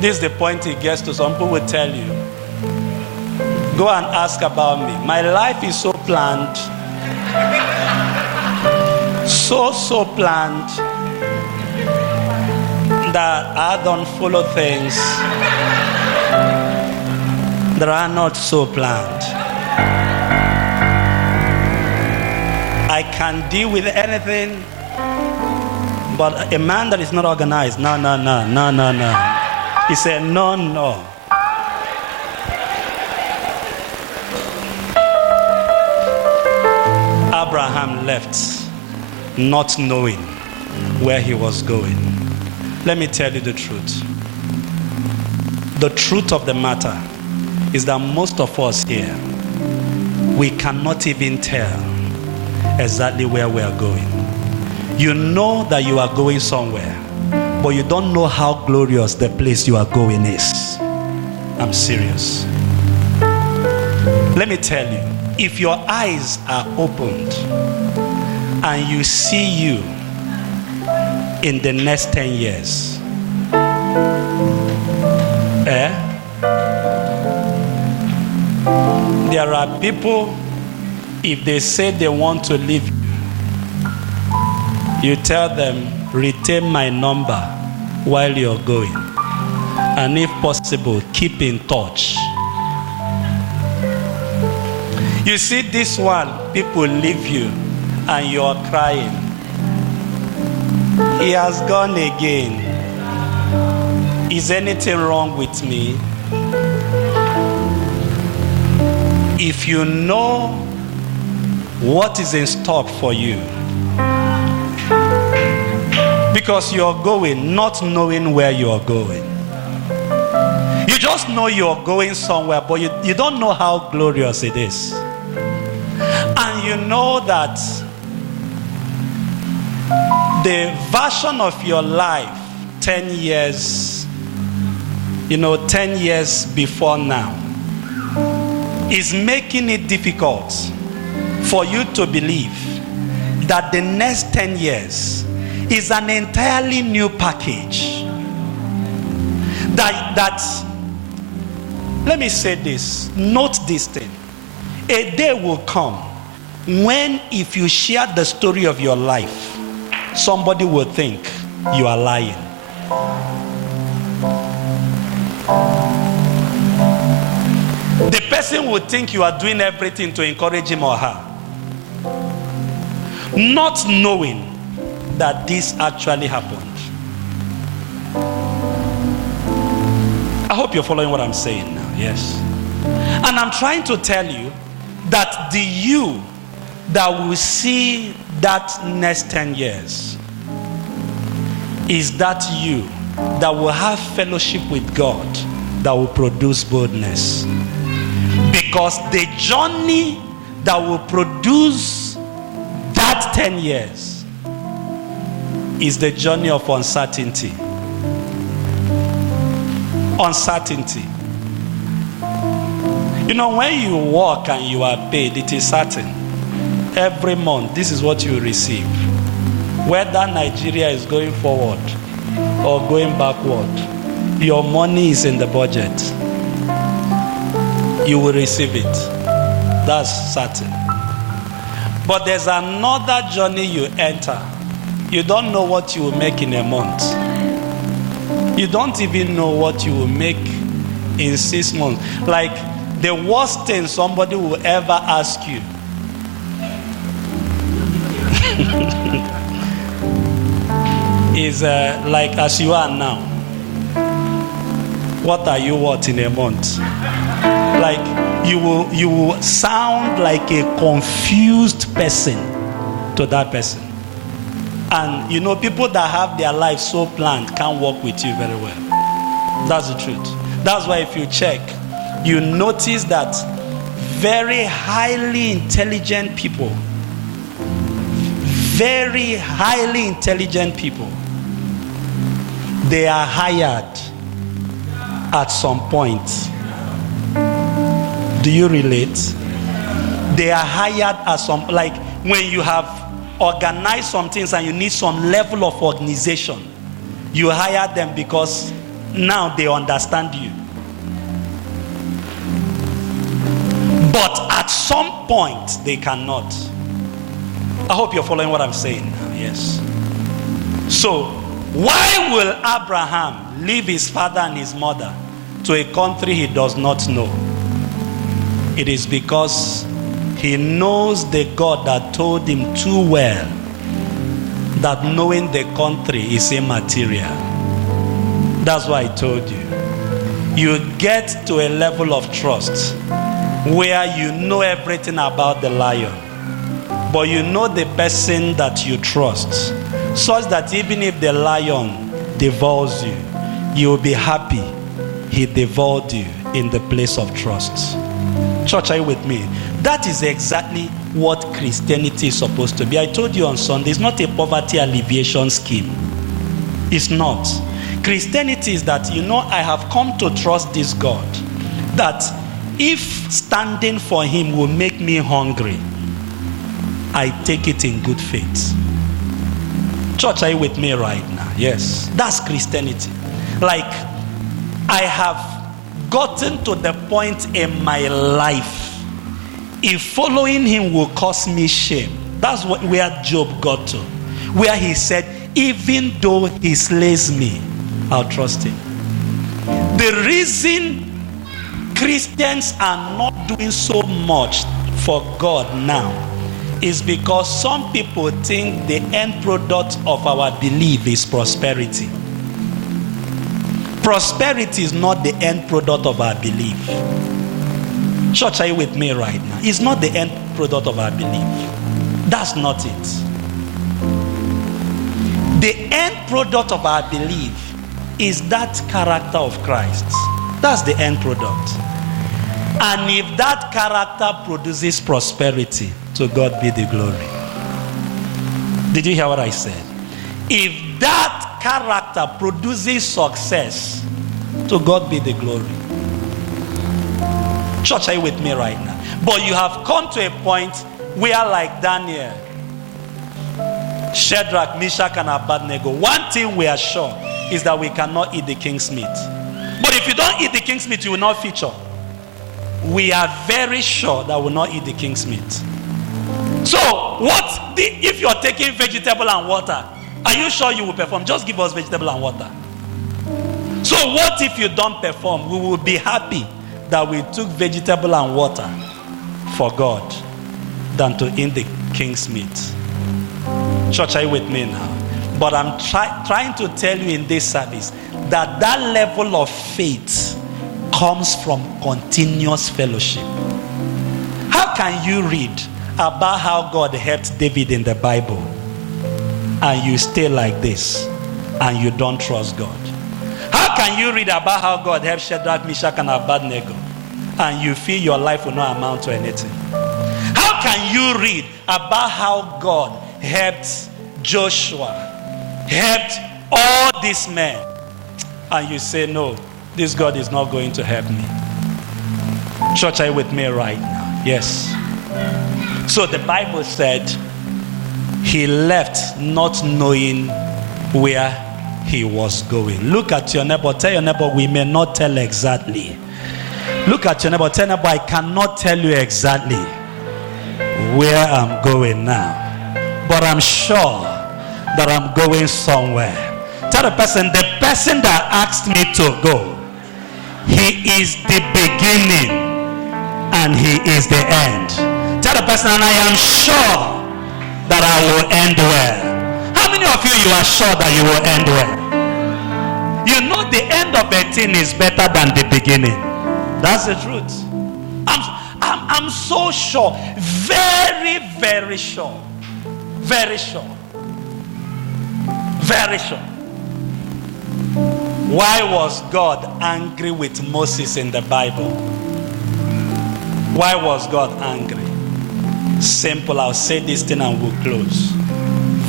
this is the point he gets to. Some people will tell you, go and ask about me. My life is so planned. So planned that I don't follow things that are not so planned. I can deal with anything, but a man that is not organized, no. He said, no. Abraham left not knowing where he was going. Let me tell you the truth. The truth of the matter is that most of us here, we cannot even tell exactly where we are going. You know that you are going somewhere, but you don't know how glorious the place you are going is. I'm serious. Let me tell you, if your eyes are opened and you see you in the next 10 years, there are people, if they say they want to leave you tell them, retain my number while you're going, and if possible, keep in touch. You see this one, people leave you and you're crying. He has gone again. Is anything wrong with me? If you know what is in stock for you, because you're going not knowing where you're going. You just know you're going somewhere, but you don't know how glorious it is. And you know that the version of your life 10 years, 10 years before now, is making it difficult for you to believe that the next 10 years is an entirely new package. That let me say this, note this thing. A day will come when, if you share the story of your life, somebody will think you are lying. The person will think you are doing everything to encourage him or her, not knowing that this actually happened. I hope you're following what I'm saying now. Yes. And I'm trying to tell you that the you that will see that next 10 years is that you that will have fellowship with God that will produce boldness. Because the journey that will produce that 10 years is the journey of uncertainty. Uncertainty. You know, when you work and you are paid, it is certain. Every month, this is what you receive. Whether Nigeria is going forward or going backward, your money is in the budget. You will receive it. That's certain. But there's another journey you enter. You don't know what you will make in a month. You don't even know what you will make in 6 months. Like, the worst thing somebody will ever ask you is like, as you are now, what are you worth in a month? Like, you will sound like a confused person to that person. And you know, people that have their life so planned can't work with you very well. That's the truth. That's why if you check, you notice that very highly intelligent people, very highly intelligent people, they are hired at some point. Do you relate? They are hired at some, like when you have organized some things and you need some level of organization, you hire them because now they understand you. But at some point, they cannot. I hope you're following what I'm saying now. Yes. So, why will Abraham leave his father and his mother to a country he does not know? It is because he knows the God that told him too well that knowing the country is immaterial. That's why I told you. You get to a level of trust where you know everything about the lion, but you know the person that you trust, such that even if the lion devours you, you will be happy he devoured you in the place of trust. Church, are you with me? That is exactly what Christianity is supposed to be. I told you on Sunday, it's not a poverty alleviation scheme. It's not. Christianity is that, you know, I have come to trust this God, that if standing for him will make me hungry, I take it in good faith. Church, are you with me right now? Yes. That's Christianity. Like, I have gotten to the point in my life, if following him will cause me shame. That's where Job got to, where he said, even though he slays me, I'll trust him. The reason Christians are not doing so much for God now is because some people think the end product of our belief is prosperity. Prosperity is not the end product of our belief. Church, are you with me right now? It's not the end product of our belief. That's not it. The end product of our belief is that character of Christ. That's the end product. And if that character produces prosperity, to God be the glory. Did you hear what I said? If that character produces success, to God be the glory. Church, are you with me right now? But you have come to a point where, like Daniel, Shadrach, Meshach, and Abednego, one thing we are sure is that we cannot eat the king's meat. But if you don't eat the king's meat, you will not feature. We are very sure that we will not eat the king's meat. So, if you're taking vegetable and water, are you sure you will perform? Just give us vegetable and water. So what if you don't perform? We will be happy that we took vegetable and water for God than to eat the king's meat. Church, are you with me now? But I'm trying to tell you in this service that that level of faith comes from continuous fellowship. How can you read about how God helped David in the Bible and you stay like this and you don't trust God? How How can you read about how God helped Shadrach, Meshach, and Abednego, and you feel your life will not amount to anything? How can you read about how God helped Joshua, helped all these men, and you say, no, this God is not going to help me? Church, are you with me right now? Yes. So the Bible said he left not knowing where he was going. Look at your neighbor. Tell your neighbor, we may not tell exactly. Look at your neighbor. Tell your neighbor, I cannot tell you exactly where I'm going now, but I'm sure that I'm going somewhere. Tell the person that asked me to go, he is the beginning and he is the end. Tell the person, and I am sure that I will end well. How many of you are sure that you will end well? You know the end of a thing is better than the beginning. That's the truth. I'm so sure. Very, very sure. Very sure. Very sure. Why was God angry with Moses in the Bible? Why was God angry? Simple. I'll say this thing and we'll close.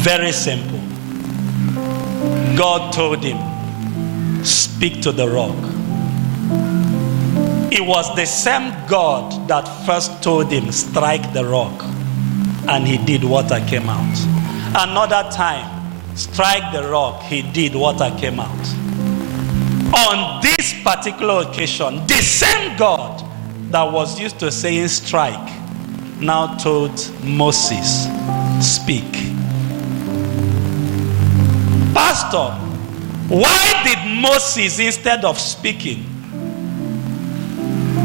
Very simple. God told him, speak to the rock. It was the same God that first told him, strike the rock. And he did, water came out. Another time, strike the rock, he did, water came out. On this particular occasion, the same God that was used to saying strike now told Moses, speak. Pastor, why did Moses, instead of speaking,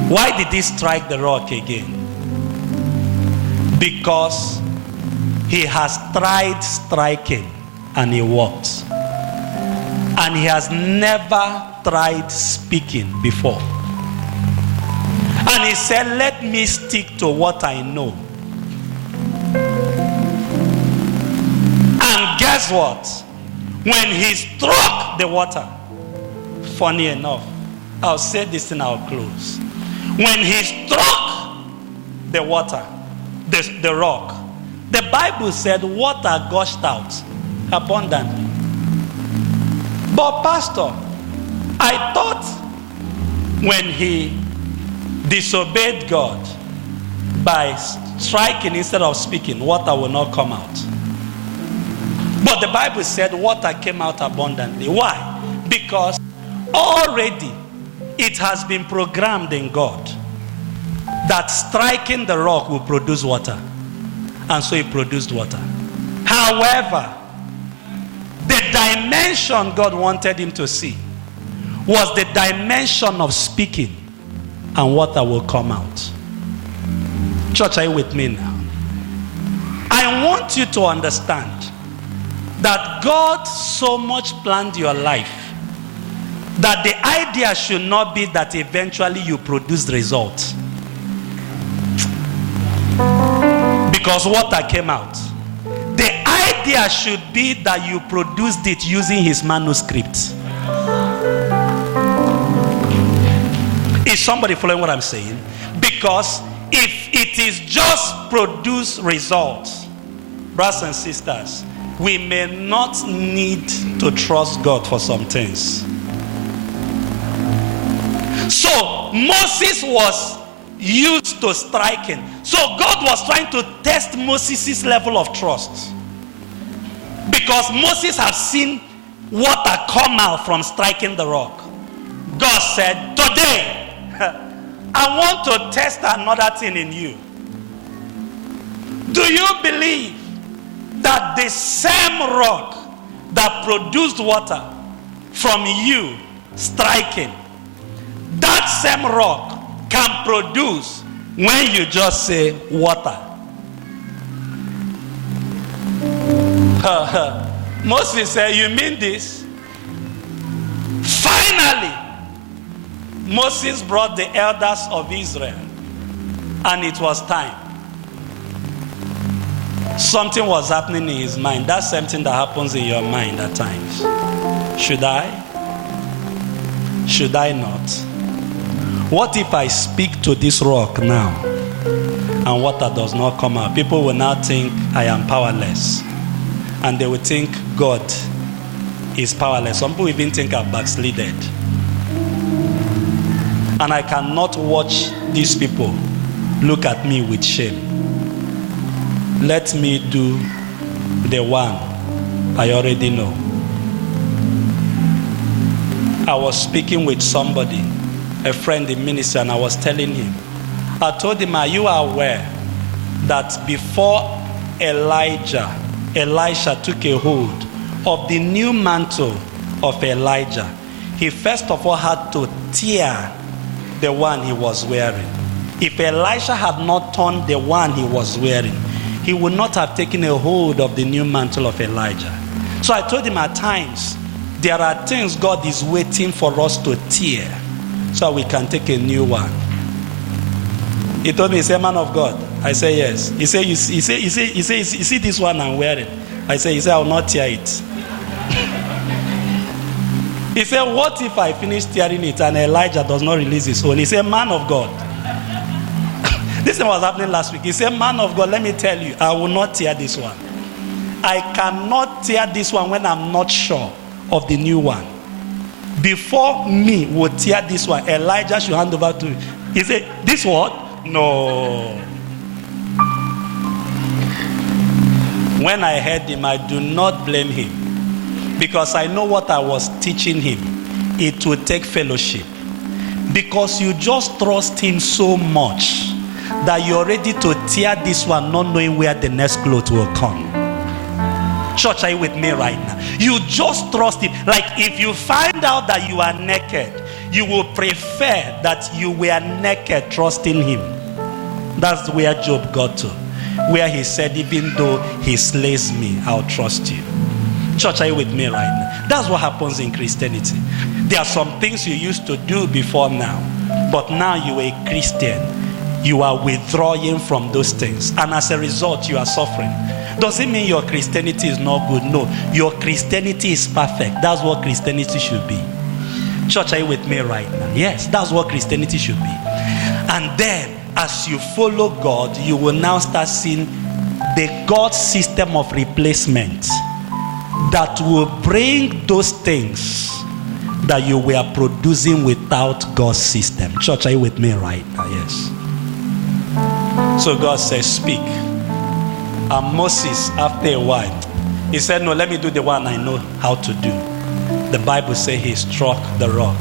why did he strike the rock again? Because he has tried striking and it worked. And he has never tried speaking before. And he said, let me stick to what I know. And guess what? When he struck the water, funny enough, I'll say this and I'll close. When he struck the water, the rock, the Bible said water gushed out abundantly. But Pastor, I thought when he disobeyed God by striking instead of speaking, water will not come out. But the Bible said water came out abundantly. Why? Because already it has been programmed in God that striking the rock will produce water. And so it produced water. However, the dimension God wanted him to see was the dimension of speaking, and water will come out. Church, are you with me now? I want you to understand that God so much planned your life that the idea should not be that eventually you produce the result. Because water came out. The idea should be that you produced it using his manuscript. Is somebody following what I'm saying? Because if it is just produce results, brothers and sisters, we may not need to trust God for some things. So Moses was used to striking. So God was trying to test Moses' level of trust. Because Moses had seen water come out from striking the rock. God said, today, I want to test another thing in you. Do you believe that the same rock that produced water from you striking, that same rock can produce when you just say water? Moses said, you mean this? Finally, Moses brought the elders of Israel, and it was time. Something was happening in his mind. That's something that happens in your mind at times. Should I? Should I not? What if I speak to this rock now and water does not come out? People will now think I am powerless. And they will think God is powerless. Some people even think I've backslided. And I cannot watch these people look at me with shame. Let me do the one I already know. I was speaking with somebody, a friend in ministry, and I was telling him, I told him, are you aware that before Elisha took a hold of the new mantle of Elijah, he first of all had to tear the one he was wearing. If Elisha had not torn the one he was wearing, he would not have taken a hold of the new mantle of Elijah. So I told him, at times, there are things God is waiting for us to tear so we can take a new one. He told me, he said, man of God. I said, yes. He said, you see this one I'm wearing? I said, I will not tear it. He said, what if I finish tearing it and Elijah does not release his own? He said, man of God. This thing was happening last week. He said, man of God, let me tell you, I will not tear this one. I cannot tear this one when I'm not sure of the new one. Before me will tear this one, Elijah should hand over to you. He said, this what? No. When I heard him, I do not blame him, because I know what I was teaching him. It will take fellowship, because you just trust him so much that you're ready to tear this one, not knowing where the next cloth will come. Church, are you with me right now? You just trust him. Like if you find out that you are naked, you will prefer that you were naked trusting him. That's where Job got to, where he said, even though he slays me, I'll trust you. Church, are you with me right now? That's what happens in Christianity. There are some things you used to do before now, but now you are a Christian. You are withdrawing from those things, and as a result, you are suffering. Does it mean your Christianity is not good? No, your Christianity is perfect. That's what Christianity should be. Church, are you with me right now? Yes, that's what Christianity should be. And then, as you follow God, you will now start seeing the God system of replacement that will bring those things that you were producing without God's system. Church, are you with me right now? Yes. So God says, speak. And Moses, after a while, he said, no, let me do the one I know how to do. The Bible says he struck the rock.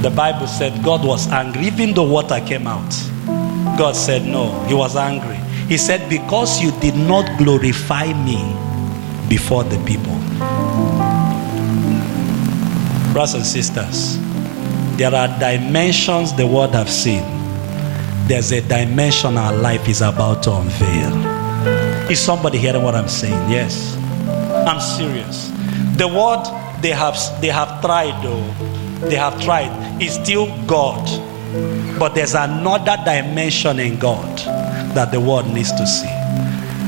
The Bible said God was angry, even though water came out. God said no, he was angry. He said, because you did not glorify me before the people. Brothers and sisters, there are dimensions the world have seen. There's a dimension our life is about to unveil. Is somebody hearing what I'm saying? Yes. I'm serious. The word they have tried, though. They have tried. Is still God. But there's another dimension in God that the world needs to see.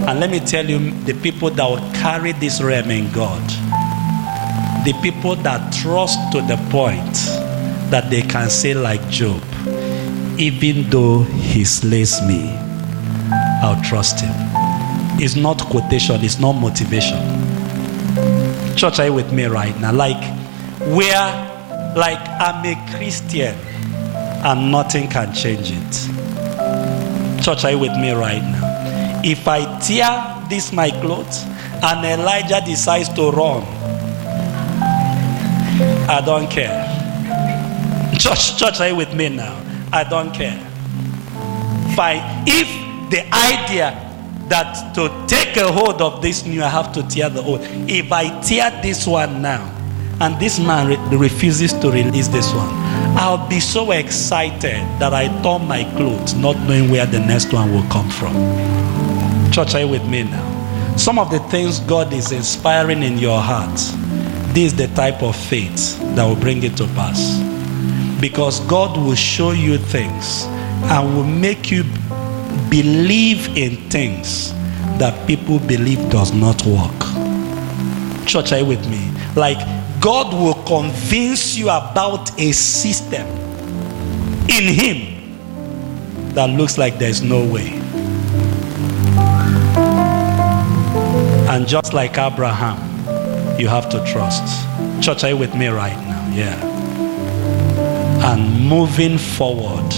And let me tell you, the people that will carry this realm in God, the people that trust to the point that they can say like Job, even though he slays me, I'll trust him. It's not quotation, it's not motivation. Church, are you with me right now? Like I'm a Christian and nothing can change it. Church, are you with me right now? If I tear this my clothes and Elijah decides to run, I don't care. Church, are you with me now? I don't care. Fine. If the idea that to take a hold of this new, I have to tear the old. If I tear this one now, and this man refuses to release this one, I'll be so excited that I torn my clothes, not knowing where the next one will come from. Church, are you with me now? Some of the things God is inspiring in your heart, this is the type of faith that will bring it to pass. Because God will show you things and will make you believe in things that people believe does not work. Church, are you with me? Like God will convince you about a system in him that looks like there's no way. And just like Abraham, you have to trust. Church, are you with me right now? Yeah. And moving forward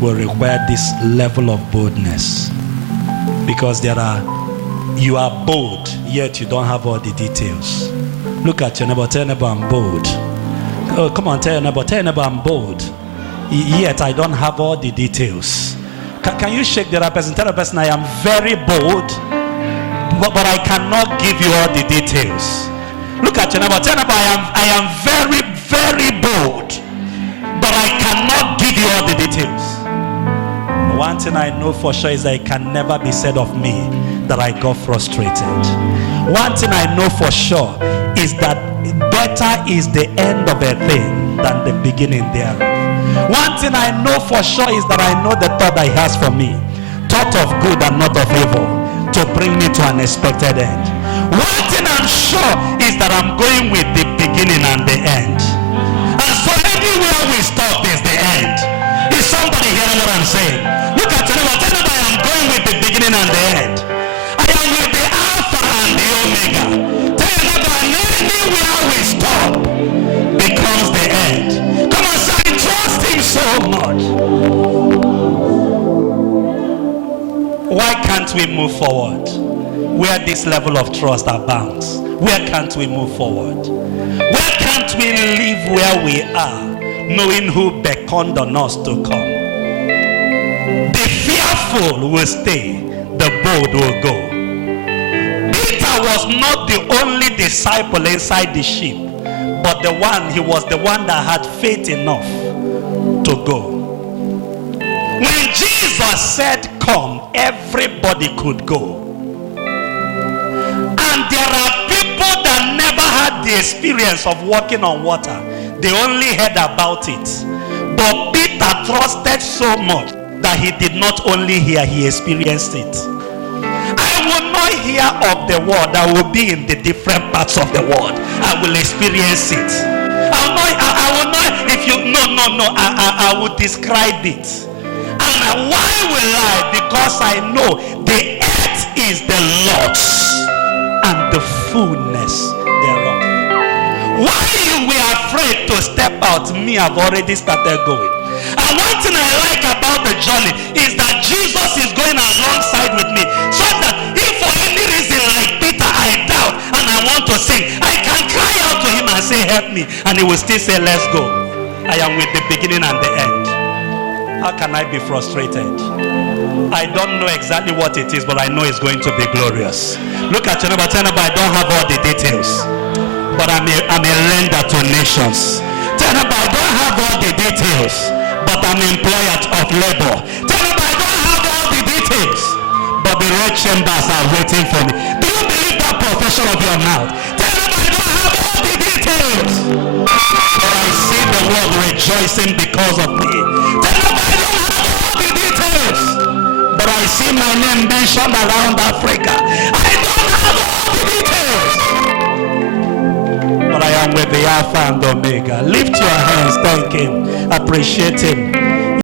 will require this level of boldness. Because you are bold, yet you don't have all the details. Look at your neighbor, tell your neighbor I'm bold. Oh, come on, tell your neighbor I'm bold. Yet I don't have all the details. Can you shake the other person? Tell the person I am very bold, but I cannot give you all the details. Look at your neighbor, tell your neighbor I am very, very bold, but I cannot give you all the details. One thing I know for sure is that it can never be said of me that I got frustrated. One thing I know for sure is that better is the end of a thing than the beginning thereof. One thing I know for sure is that I know the thought that he has for me, thought of good and not of evil, to bring me to an expected end. One thing I'm sure is that I'm going with the beginning and the end. And so anywhere we stop is the end. Is somebody hearing what I'm saying? Look at your neighbor, tell them I am going with the beginning and the end. I am with the Alpha and the Omega. Tell your neighbor, and anywhere we stop becomes the end. Come on, say, I trust him so much. Why can't we move forward where this level of trust abounds? Where can't we move forward? Where can't we live where we are, knowing who beckoned on us to come? The fearful will stay, the bold will go. Peter was not the only disciple inside the ship, but he was the one that had faith enough to go. When Jesus said come, everybody could go. And there are people that never had the experience of walking on water. They only heard about it. But Peter trusted so much that he did not only hear, he experienced it. I will not hear of the word. I will be in the different parts of the world. I will experience it. I will describe it. And why will I? Because I know the earth is the Lord's and the fullness thereof. Why you were afraid to step out? Me, I've already started going. And one thing I like about the journey is that Jesus is going alongside with me, so that if for any reason like Peter I doubt and I want to sing, I can cry out to him and say help me, and he will still say let's go. I am with the beginning and the end. How can I be frustrated? I don't know exactly what it is, but I know it's going to be glorious. Look at your neighbor, tell your neighbor I don't have all the details, but I'm a lender to nations. Tell your neighbor I don't have all the details, but I'm employer of labor. Tell your neighbor I don't have all the details, but the red chambers are waiting for me. Do you believe that profession of your mouth? Tell your neighbor I don't have all the details, but I see the world rejoicing because of me. Tell your neighbor I don't have all the details, but I see my name mentioned around Africa. I don't have all the details, but I am with the Alpha and Omega. Lift your hands, thank him, appreciate him.